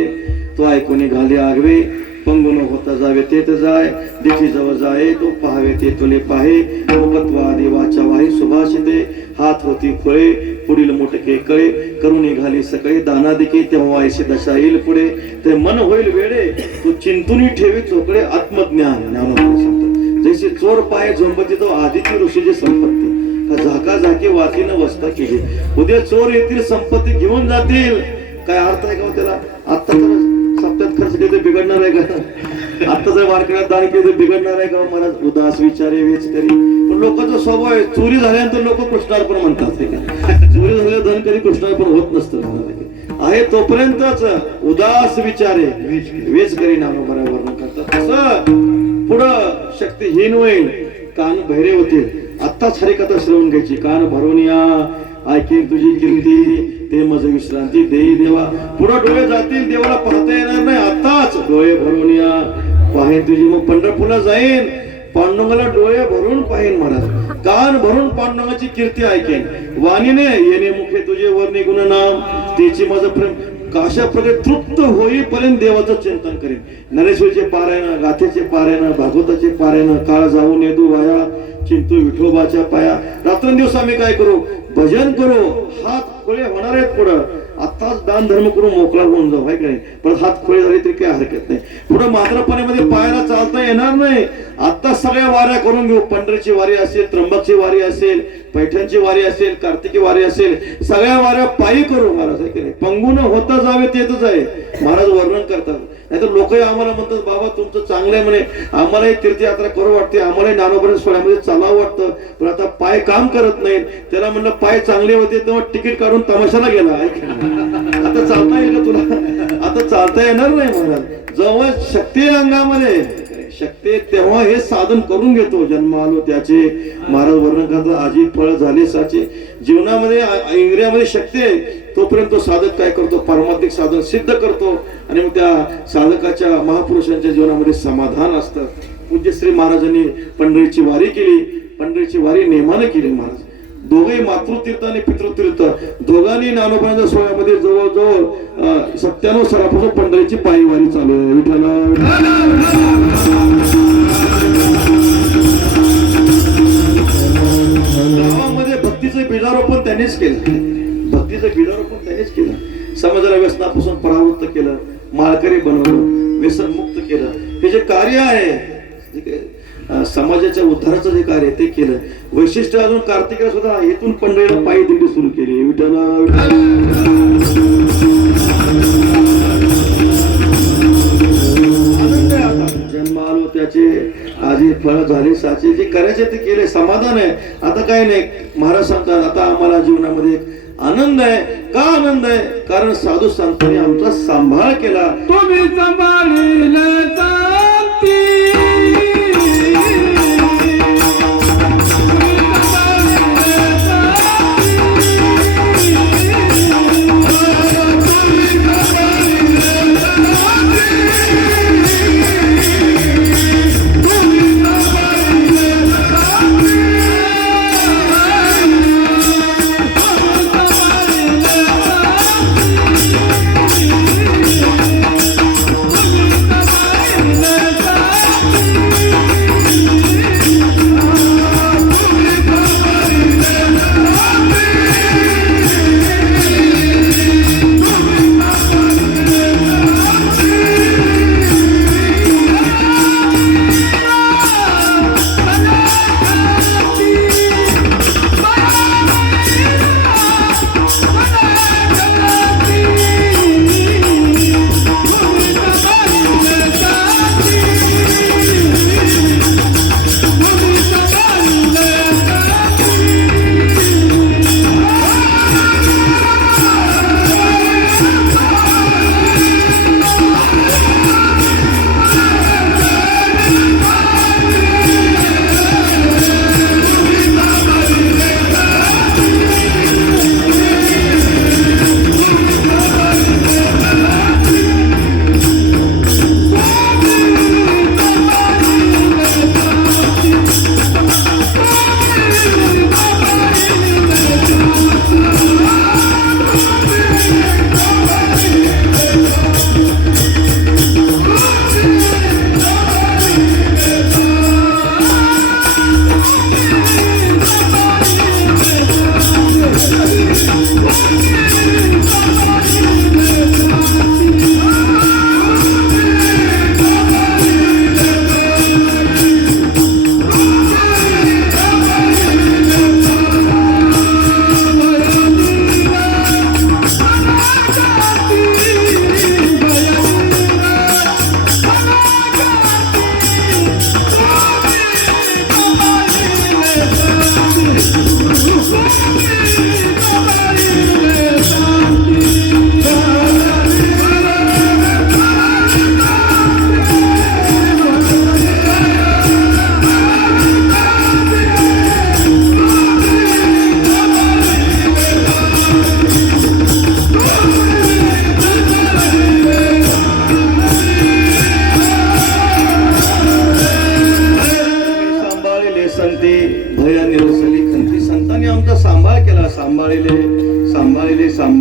तो ऐकून घाले आगवे, पंगुन होता जावे ते जाय, देखी जवळ जाय तो पाहावे ते तुले पाहे, मुखत्वा देवाच्या वाही सुभाषिते, हात होती फळे पुढील मोठके कळे, करून निघाली सकाळी दाना दिके, तेव्हा ऐशी दशा येईल पुढे, ते मन होईल वेडे, तू चिंतून ठेवी चोकडे आत्मज्ञान. ज्ञानोबा सांगतात, जैसे चोर पाय झोंबती तो आदित्य ऋषीची संपत्ती, का झाका झाकी वातीनं वस्ता केली. उद्या चोर येतील, संपत्ती घेऊन जातील. काय अर्थ आहे का त्याला? आता तर सप्त्यात खर्च केले बिघडणार आहे का? आता जर वारकऱ्यात दान केले बिघडणार आहे का? मला उदास विचारे वेच करी. पण लोकांचा स्वभाव आहे, चोरी झाल्यानंतर लोक कृष्णार्पण म्हणतात. चोरी झाल्यावर धन कधी कृष्णार्पण होत नसतं. आहे तोपर्यंतच उदास विचारे वेच करी नाम बरोबर वर्णन करतात. तसं पुढं शक्तीहीन होईल, कान बहिरे होतील. आत्ताच हरिकथा श्रवण घ्यायची. कान भरून या, ऐकेन तुझी कीर्ती, ते मज विश्रांती देई देवा. पुढं डोळे जातील, देवाला पाहता येणार नाही. आत्ताच डोळे भरून या, पाहेन तुझी. मग पंढरपूरला जाईन, पांडुरंगाला डोळे भरून पाहिन महाराज. कान भरून पांडुरंगाची कीर्ती ऐकेन. वाणीने येणे मुखे तुझे वर्णी गुण नाम, त्याची माझं प्रेम. अशा प्रकारे तृप्त होईपर्यंत देवाचं चिंतन करेन. नरेश्वरीचे पारायण, गाथेचे पारायण, भागवताचे पारायण, काळ जाऊन येदू वाया, चिंतू विठोबाच्या पाया. रात्रंदिवस आम्ही काय करू? भजन करू. हात खोळे होणार आहेत पुढं. आत्ताच दान धर्म करून मोकळा होऊन जाऊ, आहे का नाही? परत हात खोळे झाले तरी काही हरकत नाही. पुढे म्हातारपणामध्ये पायाला चालता येणार नाही. आता सगळ्या वाऱ्या करून घेऊ. पंढरीची वारी असेल, त्र्यंबकची वारी असेल, पैठणची वारी असेल, कार्तिकी वारी असेल, सगळ्या वाऱ्या पायी करू महाराज, आहे की नाही? पंगून होता जावे तेच आहे महाराज वर्णन करतात. नाहीतर लोकही आम्हाला म्हणतात, बाबा तुमचं चांगलं आहे म्हणे, आम्हालाही तीर्थयात्रा करू वाटते, आम्हालाही ज्ञानोबा सोहळ्यामध्ये चालावं वाटतं, पण आता पाय काम करत नाहीत. त्याला म्हणलं पाय चांगले होते तेव्हा तिकीट काढून तमाशाला गेला. आता चालता येईल का तुला? आता चालता येणार नाही महाराज. जेव्हा शक्ती अंगामध्ये शक्ती तेव्हा हे साधन करून घेतो. जन्म आलो त्याचे महाराज वर्णन करतात. आजी फळ झाले साचे. जीवनामध्ये इंद्रियामध्ये शक्ती आहे तोपर्यंत तो साधक काय करतो? पारमार्थिक साधन सिद्ध करतो. आणि मग त्या साधकाच्या महापुरुषांच्या जीवनामध्ये समाधान असतं. पूज्य श्री महाराजांनी पंढरीची वारी केली. पंढरीची वारी नेमानं केली महाराज. दोघेही मातृतीर्थ आणि पितृतीर्थ दोघांनी ज्ञानोबाच्या सोहळ्यामध्ये जवळजवळ 97 सालापासून पंढरीची पायी वारी चालू आहे. गावामध्ये भक्तीचं बीजारोपण त्यांनीच केलं. भक्तीचं बीजारोपण त्यांनीच केलं. समाजाला व्यसनापासून परावृत्त केलं, माळकरी बनवलं, व्यसनमुक्त केलं. हे जे कार्य आहे समाजाच्या उद्धाराचं जे कार्य ते केलं. वैशिष्ट्य अजून कार्तिकेला सुद्धा इथून पंढरीला पायी दिंडी सुरू केली. जन्म आलो त्याचे आजी फळ झाले साचे. जे करायचे ते केले. समाधान आहे. आता काय नाही. महाराज सांगतात आता आम्हाला जीवनामध्ये एक आनंद आहे. का आनंद आहे? कारण साधू संतांनी आमचा सांभाळ केला. तुम्ही सांभाळील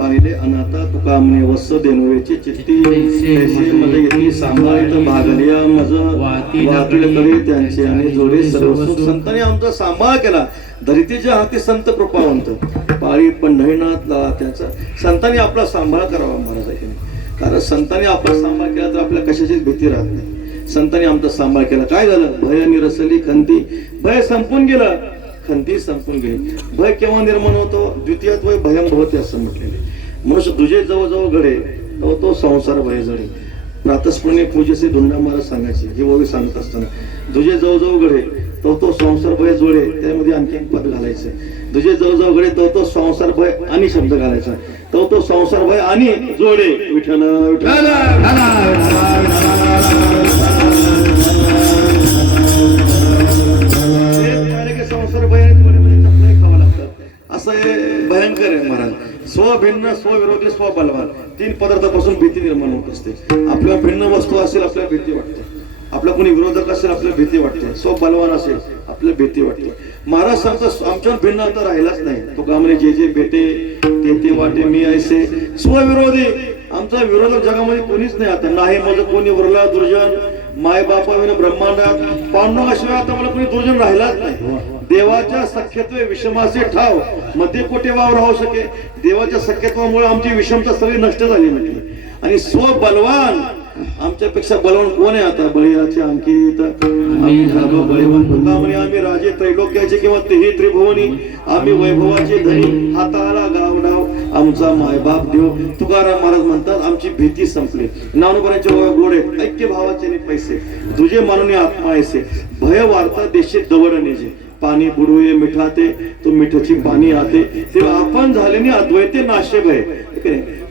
पाहिले अनाथा तुका म्हणे वत्स देणवेची चित्ती तैसे मज येती सांभाळित भागलिया मज वाटील करी त्यांचे आणि जोडे सर्व सुख. संतांनी आमचा सांभाळ केला. धरितीच्या हाती संत कृपावंत पाळी पंढरीनाथ लाला त्याचा. संतांनी आपला सांभाळ करावा महाराज आहे की नाही? कारण संतांनी आपला सांभाळ केला तर आपल्या कशाचीच भीती राहत नाही. संतांनी आमचा सांभाळ केला. काय झालं? भय निरसली खंती. भय संपून गेलं, खंती संपून गेली. भय केव्हा निर्माण होतो? द्वितीयात वय भयम भवते असं म्हटलेले. मनुष्य तुझे जवळ घडे तो संसार भय जडे. प्रातस्मरणे पूजेचे धुंडा महाराज सांगायचे हे ओवी सांगत असताना. तुझे जवळ घडे तो संसार भय जोडे. त्यामध्ये आणखी एक पद घालायचं. तुझे जवळ घडे तो संसार भय आणि शब्द घालायचा. तो संसार भय आणि जोडे. विठ्ठल विठ्ठल संसार भय खावं लागतं असं भयंकर आहे महाराज. स्वभिन्न स्वविरोधी स्वबलवान तीन पदार्थापासून भीती निर्माण होत असते. आपल्या भिन्न वस्तू असेल आपल्याला भीती वाटते. आपला कोणी विरोधक असेल आपल्याला भीती वाटते. स्वबलवान असेल आपल्याला भीती वाटते. महाराज सांगतात आमच्यावर भिन्न आता राहिलाच नाही. तो का म्हणे जे जे भेटे ते वाटे मी ऐसे. स्वविरोधी आमचा विरोधक जगामध्ये कोणीच नाही. आता नाही माझं कोणी उरला दुर्जन माय बापा विना ब्रह्मांडात पांडुरंगाशिवाय आता मला कोणी दुर्जन राहिलाच नाही. देवाच्या सख्यत्वे विषमाचे ठाव मध्ये कोठे वाव राहू शके. देवाच्या सख्यत्वामुळे आमची विषमता सगळी नष्ट झाली म्हटली. आणि स्वबलवान आमच्यापेक्षा बलवान कोण आहे आता? बळीराचे अंकित बळीवान आम्ही राजे त्रैलोक्याचे किंवा तेही त्रिभुवनी. आम्ही वैभवाचे धनी हाताला गावडाव आमचा मायबाप देव. तुकाराम महाराज म्हणतात आमची भीती संपली. नानोबांचे गोडे ऐक्य भावाचे नि पैसे तुझे मानून आत्मा ऐसे. भय वार्ता देशे दवडणेचे पाणी बुडवे मिठाते तो मिठाची पाणी आते. तेव्हा आपण झाल्याने अद्वैते नाशे भय.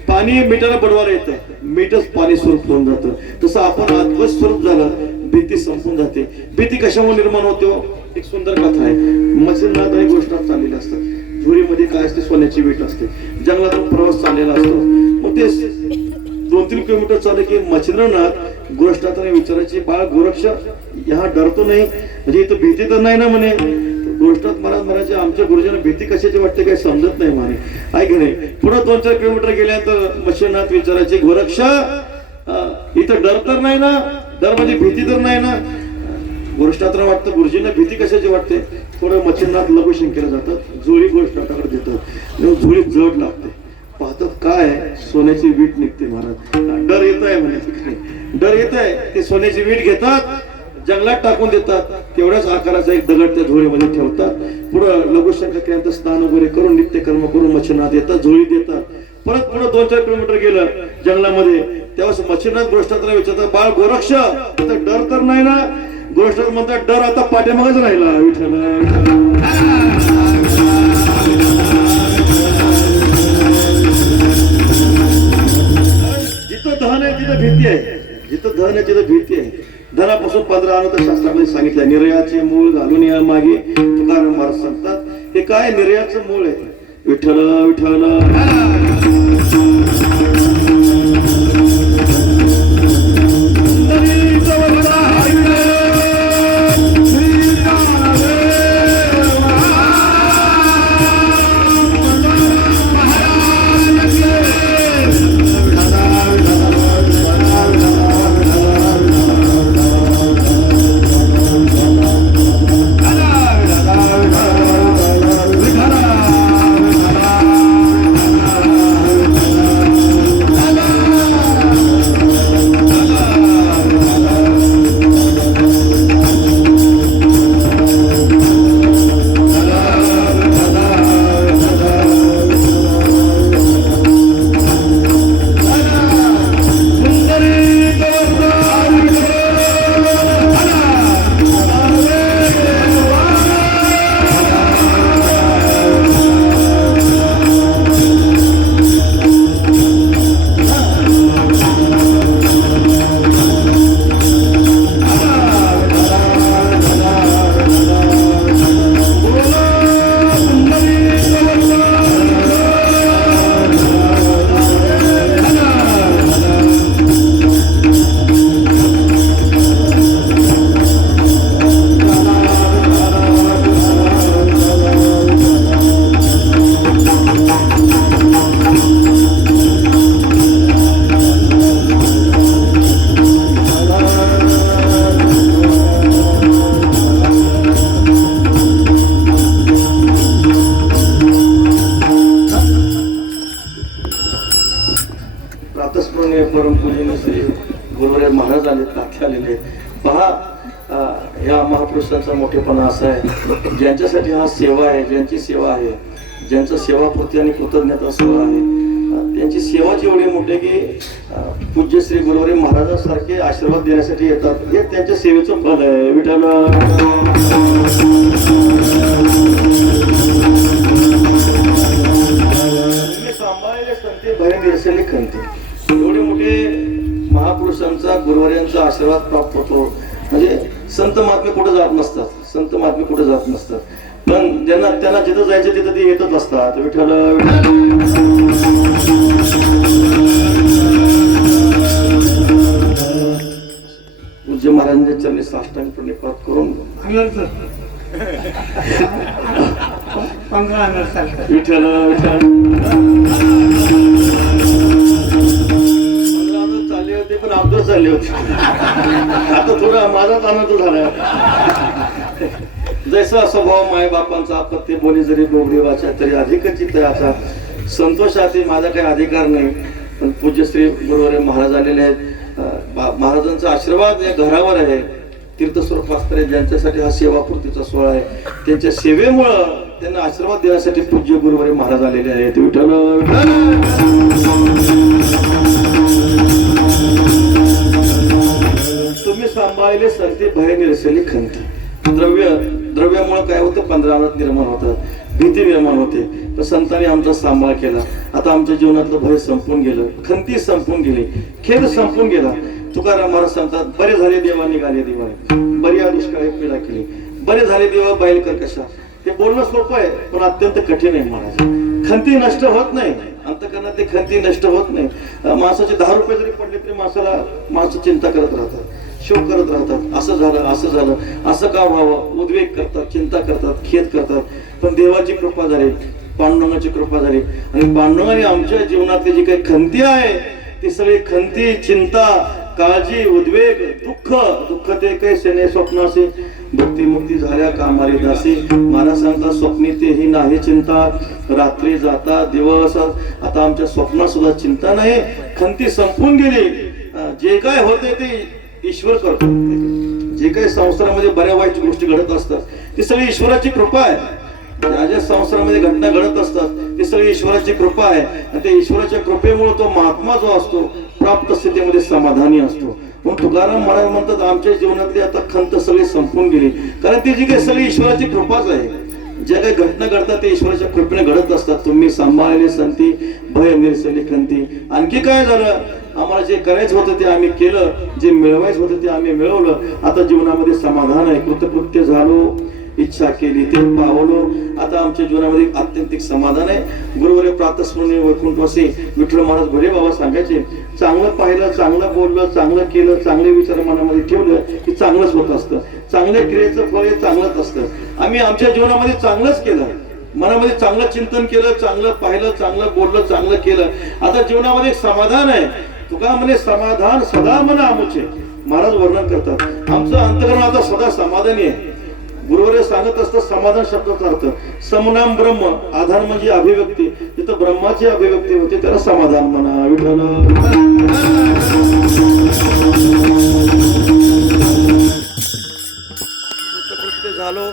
पाणी मिठाला बुडवायला येतं, मीठच पाणी स्वरूप होऊन जातं. तसं आपण अद्वैत स्वरूप झालं भीती संपून जाते. भीती कशामुळे निर्माण होते? एक सुंदर कथा आहे. मत्स्यनाथ आणि गोष्टात चाललेल्या असतात. झुळीमध्ये काय असते? सोन्याची वीट असते. जंगलातून प्रवास चाललेला असतो. मग ते 2-3 किलोमीटर चालले की मच्छिंद्रनाथ गोष्टात विचारायचे बाळ गोरक्ष ह्या डरतो नाही म्हणजे इथं भीती तर नाही ना म्हणे. गोष्टात महाराज म्हणायचे आमच्या गुरुजींना भीती कशाची वाटते काही समजत नाही म्हणे. ऐक नाही. पुढे 2-4 किलोमीटर गेल्यानंतर मच्छिंद्रनाथ विचारायचे गोरक्ष इथं डर तर नाही ना? डर म्हणजे भीती तर नाही ना? गोष्टात वाटतं गुरुजींना भीती कशाची वाटते? थोडं मच्छिंद्रनाथ लघुशंकेला जातात. जुळी गोष्टाकडे देतात. जुळी जड लागते. पाहतात काय सोन्याची वीट निघते. महाराज डर येत आहे म्हणे. डर येत आहे. ते सोन्याची वीट घेतात जंगलात टाकून देतात. तेवढ्याच आकाराचा एक दगड त्या झोळीमध्ये ठेवतात. पुढं लघुशंका केल्यानंतर स्नान वगैरे करून नित्यकर्म करून मच्छिंद्रनाथ येतात. झोळी देतात. परत पुढे 2-4 किलोमीटर गेलं जंगलामध्ये. तेव्हा मच्छिंद्रनाथ गोष्टात विचारतात बाळ गोरक्ष इथं डर तर नाही ना? गोष्टात म्हणतात डर आता पाठीमागच राहिला. विठ्ठल जिथं धन आहे तिथं भीती आहे. जिथं धन आहे तिथं भीती आहे. धनापासून 15 अनंत शास्त्रामध्ये सांगितलं निर्याचे मूळ घालून या मागे. तुकाराम महाराज सांगतात हे काय निर्याचं मूळ आहे. विठ्ठल विठ्ठल सन्माननीय परमपूजनीय श्री गुरुवार महाराज आले, तात्या आलेले. पहा या महापुरुषांचा मोठेपणा असा आहे, ज्यांच्यासाठी हा सेवा आहे, ज्यांची सेवा आहे, ज्यांचं सेवापूर्ती आणि कृतज्ञता सेवा आहे, त्यांची सेवाच एवढी मोठी की पूज्य श्री गुरुवारी महाराजांसारखे आशीर्वाद देण्यासाठी येतात. हे त्यांच्या सेवेचं फल आहे. विठ्ठल सांभाळले संते भय निरसले खंते. एवढे मोठे महापुरुषांचा गुरुवाऱ्यांचा आशीर्वाद प्राप्त होतो. म्हणजे संत महात्मे कुठे जात नसतात, संत महात्मे कुठे जात नसतात, पण त्यांना जिथं जायचं तिथं ते येतच असतात. विठ्ठल पूज्य महाराजांच्या चरणी साष्टांग प्रणिपात करून विठ्ठल चालले होते, पण अब्दुल चालले होते. आता थोडा माझाच आनंद झाला. जैसा स्वभाव माय बापांचा आपत्ती बोली जरी डोंगरीवाच्या तरी अधिकच चित्ताचा. संतोषाती माझा काही अधिकार नाही, पण पूज्य श्री गुरुवारी महाराज आलेले आहेत. महाराजांचा आशीर्वाद या घरावर आहे. तीर्थस्वरूप असणारे ज्यांच्यासाठी हा सेवापूर्तीचा सोहळा आहे, त्यांच्या सेवेमुळं त्यांना आशीर्वाद देण्यासाठी पूज्य गुरुवारी महाराज आलेले आहेत. विठ्ठल तुम्ही सांभाळले संते भय निरसली खंती. द्रव्यामुळे काय होतं, पंधरानाथ निर्माण होतात, भीती निर्माण होते. तर संतांनी आमचा सांभाळ केला. आता आमच्या जीवनातलं भय संपून गेलं, खंती संपून गेली, खेद संपून गेला. तुकाराम महाराज सांगतात, बरे झाले देवा निघाले दिवाळे, बरी या दुष्काळी पीडा केली. बरे झाले देवा बैल कर्कशा. ते बोलणं सोपं आहे, पण अत्यंत कठीण आहे. महाराज खंती नष्ट होत नाही, अंतःकरणात ते खंती नष्ट होत नाही. माणसाचे 10 रुपये जरी पडले तरी माणसं चिंता करत राहतात, शोक करत राहतात. असं झालं, असं झालं, असं का व्हावं, उद्वेग करतात, चिंता करतात, खेद करतात. पण देवाची कृपा झाली, पांडुरंगाची कृपा झाली, आणि पांडुरंगाने आमच्या जीवनातली जी काही खंती आहे ती सगळी खंती, चिंता, काळजी, उद्वेग, दुःख ते कैसे ने स्वप्नासे भक्तिमुक्ती झाल्या कामारी दासी. महाराज सांगतात, स्वप्नी तेही नाही चिंता, रात्री जाता दिवस. आता आमच्या स्वप्नात सुद्धा चिंता नाही, खंती संपून गेली. जे काय होते ते ईश्वर करतो. जे काही संसारामध्ये बऱ्या वाईट गोष्टी घडत असतात ती सगळी ईश्वराची कृपा आहे. ज्या संसारामध्ये घटना घडत असतात ती सगळी ईश्वराची कृपा आहे. आणि त्या ईश्वराच्या कृपेमुळे तो महात्मा जो असतो प्राप्त स्थितीमध्ये समाधानी असतो. म्हणून तुकाराम महाराज म्हणतात, आमच्या जीवनातली आता खंत सगळी संपून गेली, कारण ती जी काही सगळी ईश्वराची कृपाच आहे. ज्या काही घटना घडतात ते ईश्वराच्या कृपेने घडत असतात. तुम्ही सांभाळले संती भय निरसली खंती. आणखी काय झालं, आम्हाला जे करायचं होतं ते आम्ही केलं, जे मिळवायचं होतं ते आम्ही मिळवलं. आता जीवनामध्ये समाधान आहे, कृतकृत्य झालो, इच्छा केली ते पावलो. आता आमच्या जीवनामध्ये आत्यंतिक समाधान आहे. गुरुवारी प्रातस्मरणीय वैकुंठवासी विठ्ठल महाराज घोडे बाबा सांगायचे, चांगलं पाहिलं, चांगलं बोललं, चांगलं केलं, चांगले विचार मनामध्ये ठेवलं की चांगलंच होत असतं. चांगल्या क्रियेचं फळ हे चांगलंच असतं. आम्ही आमच्या जीवनामध्ये चांगलंच केलं, मनामध्ये चांगलं चिंतन केलं, चांगलं पाहिलं, चांगलं बोललं, चांगलं केलं. आता जीवनामध्ये समाधान आहे. तुका म्हणे समाधान सदा मना आमुचे. महाराज वर्णन करतात, आमचं अंतकरण आता सदा समाधानी आहे. गुरुवारी सांगत असतात, समाधान शब्दाचा अर्थ समनाम ब्रह्म. आधार म्हणजे अभिव्यक्ती, जिथं ब्रह्माची अभिव्यक्ती होते त्याला समाधान म्हणा. विठ्ठल झालो,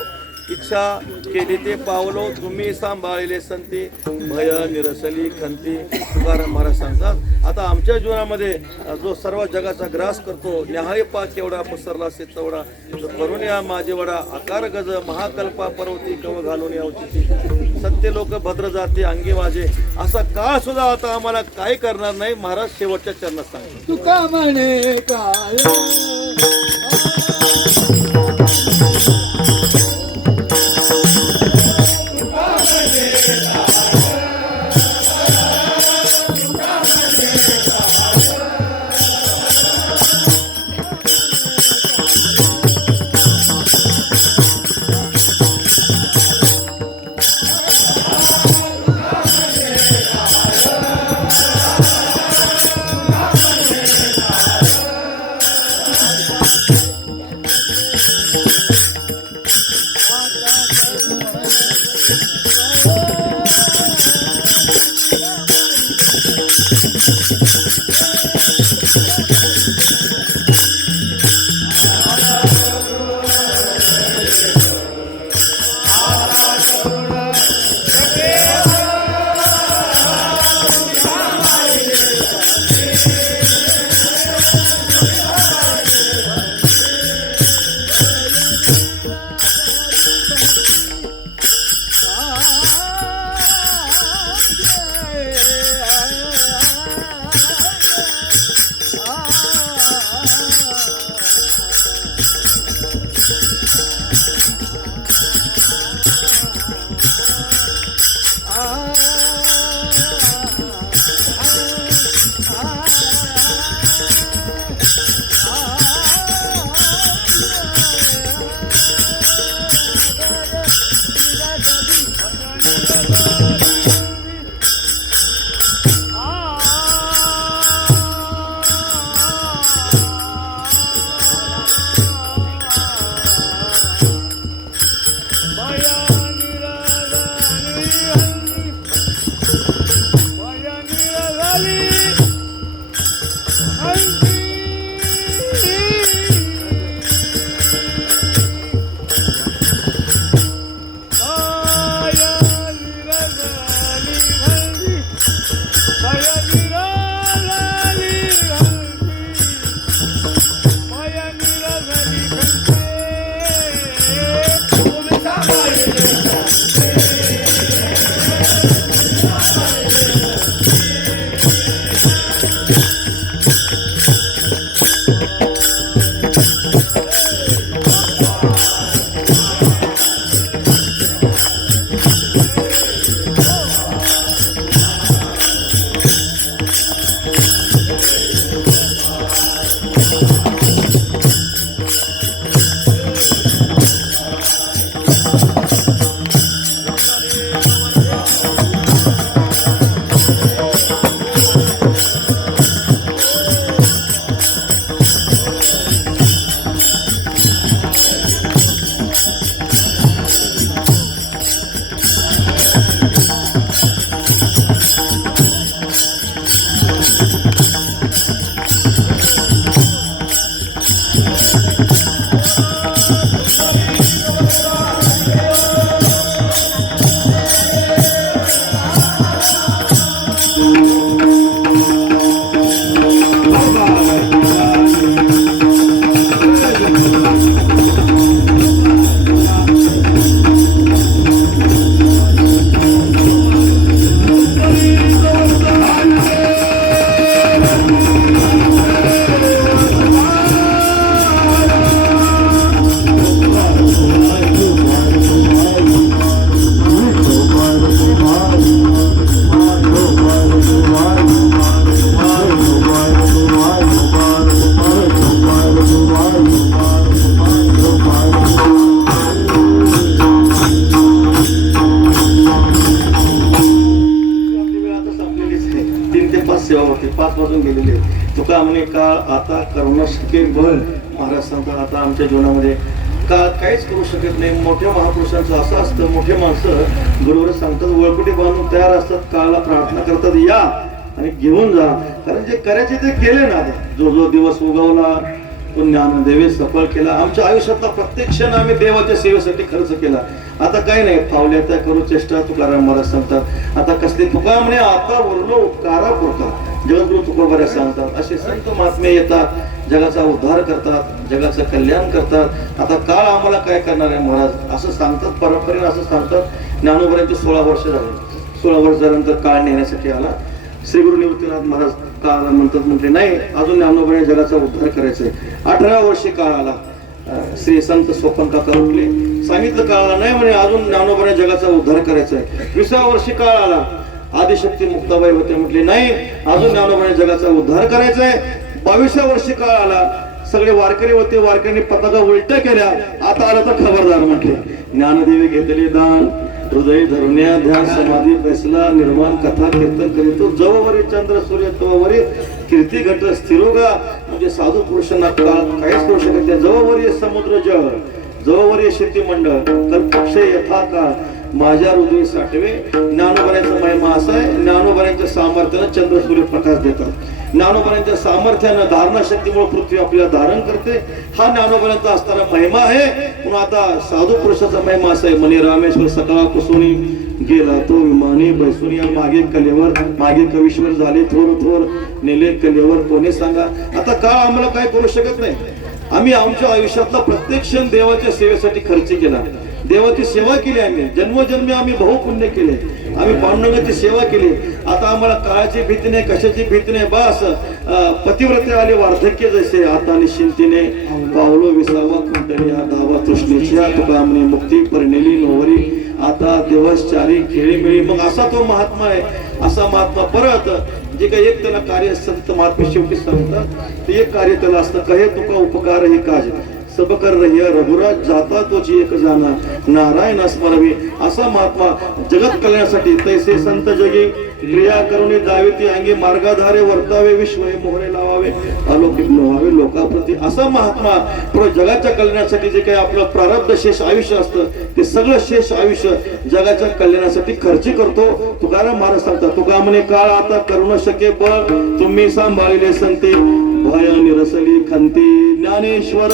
इच्छा केली ते पावलो, तुम्ही सांभाळले संती भय निरसली खंती. तुकाराम महाराज सांगतात, आता आमच्या जीवनामध्ये जो सर्व जगाचा ग्रास करतो, न्याहाळी पाक केवढा पसरला असे चवडा, करून या माझे वडा आकार गज महाकल्पा पर्वती कव घालून यावती. सत्य लोक भद्र जाते अंगी वाजे. असा काळ सुद्धा आता आम्हाला काय करणार नाही. महाराज शेवटच्या चरणात सांगतात, तुका म्हणे काय तुका म्हणे काळ आता करणं शकेल बळ. महाराज सांगतात आता आमच्या जीवनामध्ये काळ काहीच करू शकत नाही. मोठ्या महापुरुषांचं असं असतं, मोठे माणसं बरोबर सांगतात, वळकुटी बांधून तयार असतात, काळाला प्रार्थना करतात या आणि घेऊन जा. कारण जे करायचे ते केले ना. जो जो दिवस उगवला तो ज्ञानदेवे सफळ केला. आमच्या आयुष्यातला प्रत्येक क्षण आम्ही देवाच्या सेवेसाठी खर्च केला. आता काही नाही, फावल्या त्या करू चेष्टा. तुकाराम महाराज सांगतात आता कसली तुका म्हणे आता वरलो उपकारा पुरता. जगद्गुरु तुकोबाऱ्या सांगतात असे संत महात्मे येतात, जगाचा उद्धार करतात, जगाचं कल्याण करतात. आता काळ आम्हाला काय करणार आहे महाराज असं सांगतात. परंपरेने असं सांगतात. ज्ञानोबाऱ्यांचे 16 वर्ष झाले. 16 वर्ष झाल्यानंतर काळ नेण्यासाठी आला. श्री गुरु निवृत्तीनाथ महाराज काळाला म्हणतात, म्हटले नाही अजून ज्ञानोबाने जगाचा उद्धार करायचा आहे. 18व्या वर्षी काळ आला. श्री संत स्वपन काका उठले, सांगितलं काळाला नाही म्हणे अजून ज्ञानोबाने जगाचा उद्धार करायचा आहे. 20व्या वर्षी काळ आला. आदिशक्ती मुक्ताबाई होते, म्हटले नाही अजून ज्ञानोबाने जगाचा उद्धार करायचा आहे. 22व्या वर्षी काळ आला. सगळे वारकरी होते, वारकऱ्यांनी पताका उलट्या केल्या. आता आलं तर खबरदार म्हटले. ज्ञानदेवी घेतले दान, हृदय धरुण्या ध्यान समाधी फैसला निर्माण कथा कीर्तन करीतो. जववरी चंद्र सूर्य तववरी कीर्ती घट स्थिरोगा. म्हणजे साधू पुरुषांना काळ काहीच करू शकत नाही. जववरी समुद्र जळ, जववरी शेती मंडळ कल्पक्षय यथा काळ. माझ्या हृदय साठवे. ज्ञानोबऱ्यांचा महिमा असा आहे, ज्ञानोबऱ्यांच्या सामर्थ्यानं चंद्र सूर्य प्रकाश देतात. ज्ञानोबऱ्यांच्या सामर्थ्यानं धारणा शक्तीमुळे पृथ्वी आपल्याला धारण करते. हा ज्ञानोबऱ्यांचा असणारा महिमा आहे. म्हणून आता साधू पुरुषाचा महिमा असा आहे, म्हणे रामेश्वर सकळा कुसुनी गेला तो विमाने बैसून. या मागे कलेवर मागे कवीश्वर झाले थोर थोर नेले कलेवर कोणी सांगा. आता काळ आम्हाला काय करू शकत नाही. आम्ही आमच्या आयुष्यातला प्रत्येक क्षण देवाच्या सेवेसाठी खर्च केला. देवाची सेवा केली. आम्ही जन्मोजन्मी आम्ही बहुपुण्य केले. आम्ही पांडुरंगाची सेवा केली. आता आम्हाला काळाची भीती नाही, कशाची भीती नाही. बस पतिव्रते आले वार्धक्य जैसे आता निश्चिंतीने पावलो विसावा कुंटलिया धावा तृष्णेच्या तुका म्हणे मुक्ती परिणेली नोवरी आता दिवस चारी खेळीमेळी. मग असा तो महात्मा आहे. असा महात्मा परत जे काही एक त्याला कार्य संत महात्मा शेवटी सांगतात ते एक कार्य त्याला असतं, कहे तुका उपकार हे काज सब कर रही रघुराज जाता तोची एक जाना नारायण स्मरवी. असा महात्मा जगत कल्याणासाठी तैसे संत जगी क्रिया करुणी दाविती अंगी मार्गाधारे वर्तावे विश्व हे मोहरे लावावे अलौकिक लोहावे लोकाप्रती. असा महात्मा जगाच्या कल्याणासाठी जे काही आपलं प्रारब्ध शेष आयुष्य असतं ते सगळं शेष आयुष्य जगाच्या कल्याणासाठी खर्ची करतो. तुकाराम महाराज सांगतात, तुका म्हणे काळ आता करू न शके बळ तुम्ही सांभाळले संते भय निरसली खंती ज्ञानेश्वर.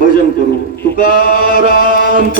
भजन करू. तुकाराम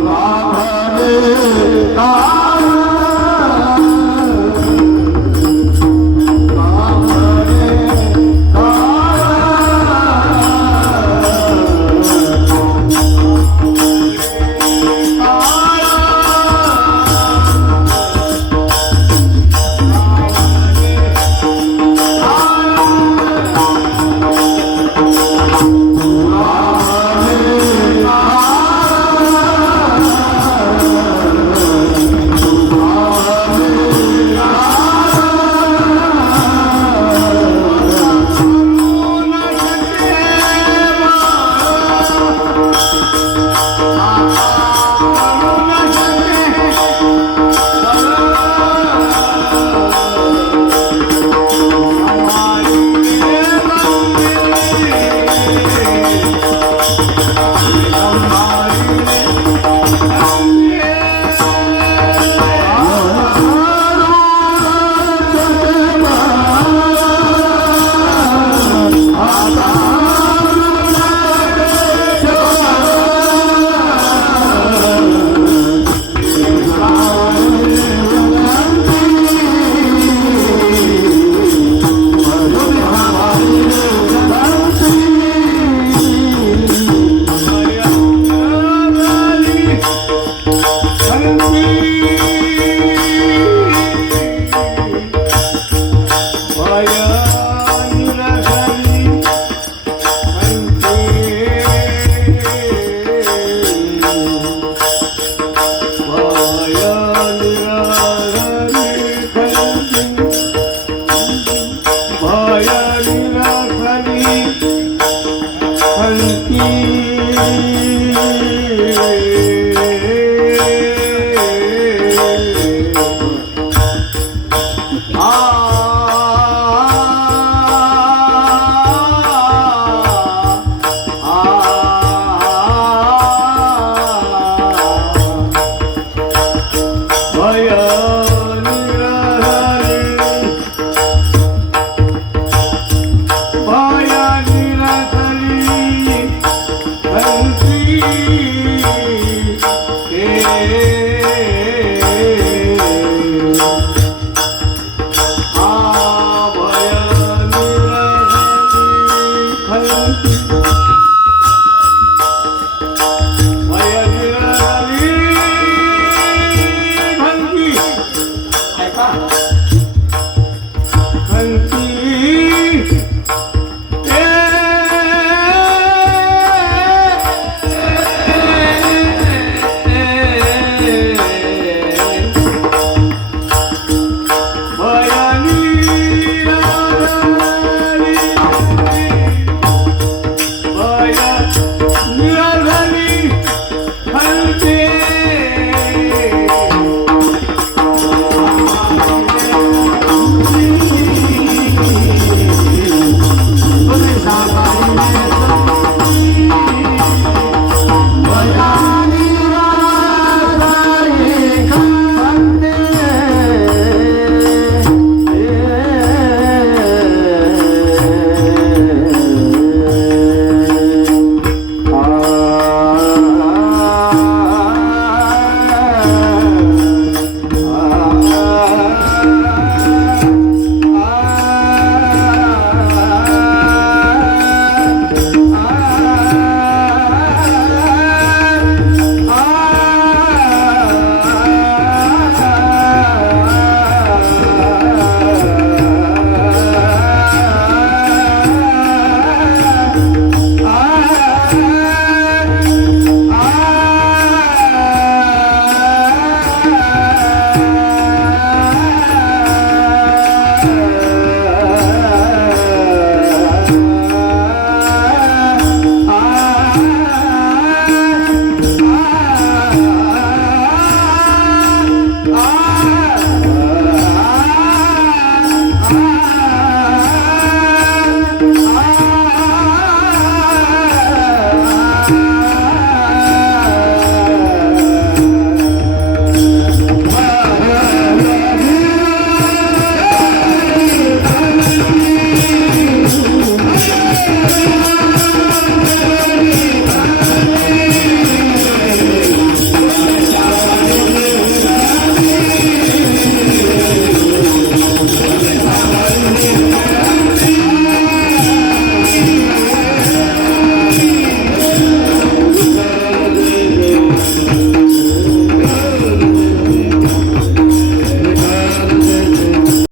Hare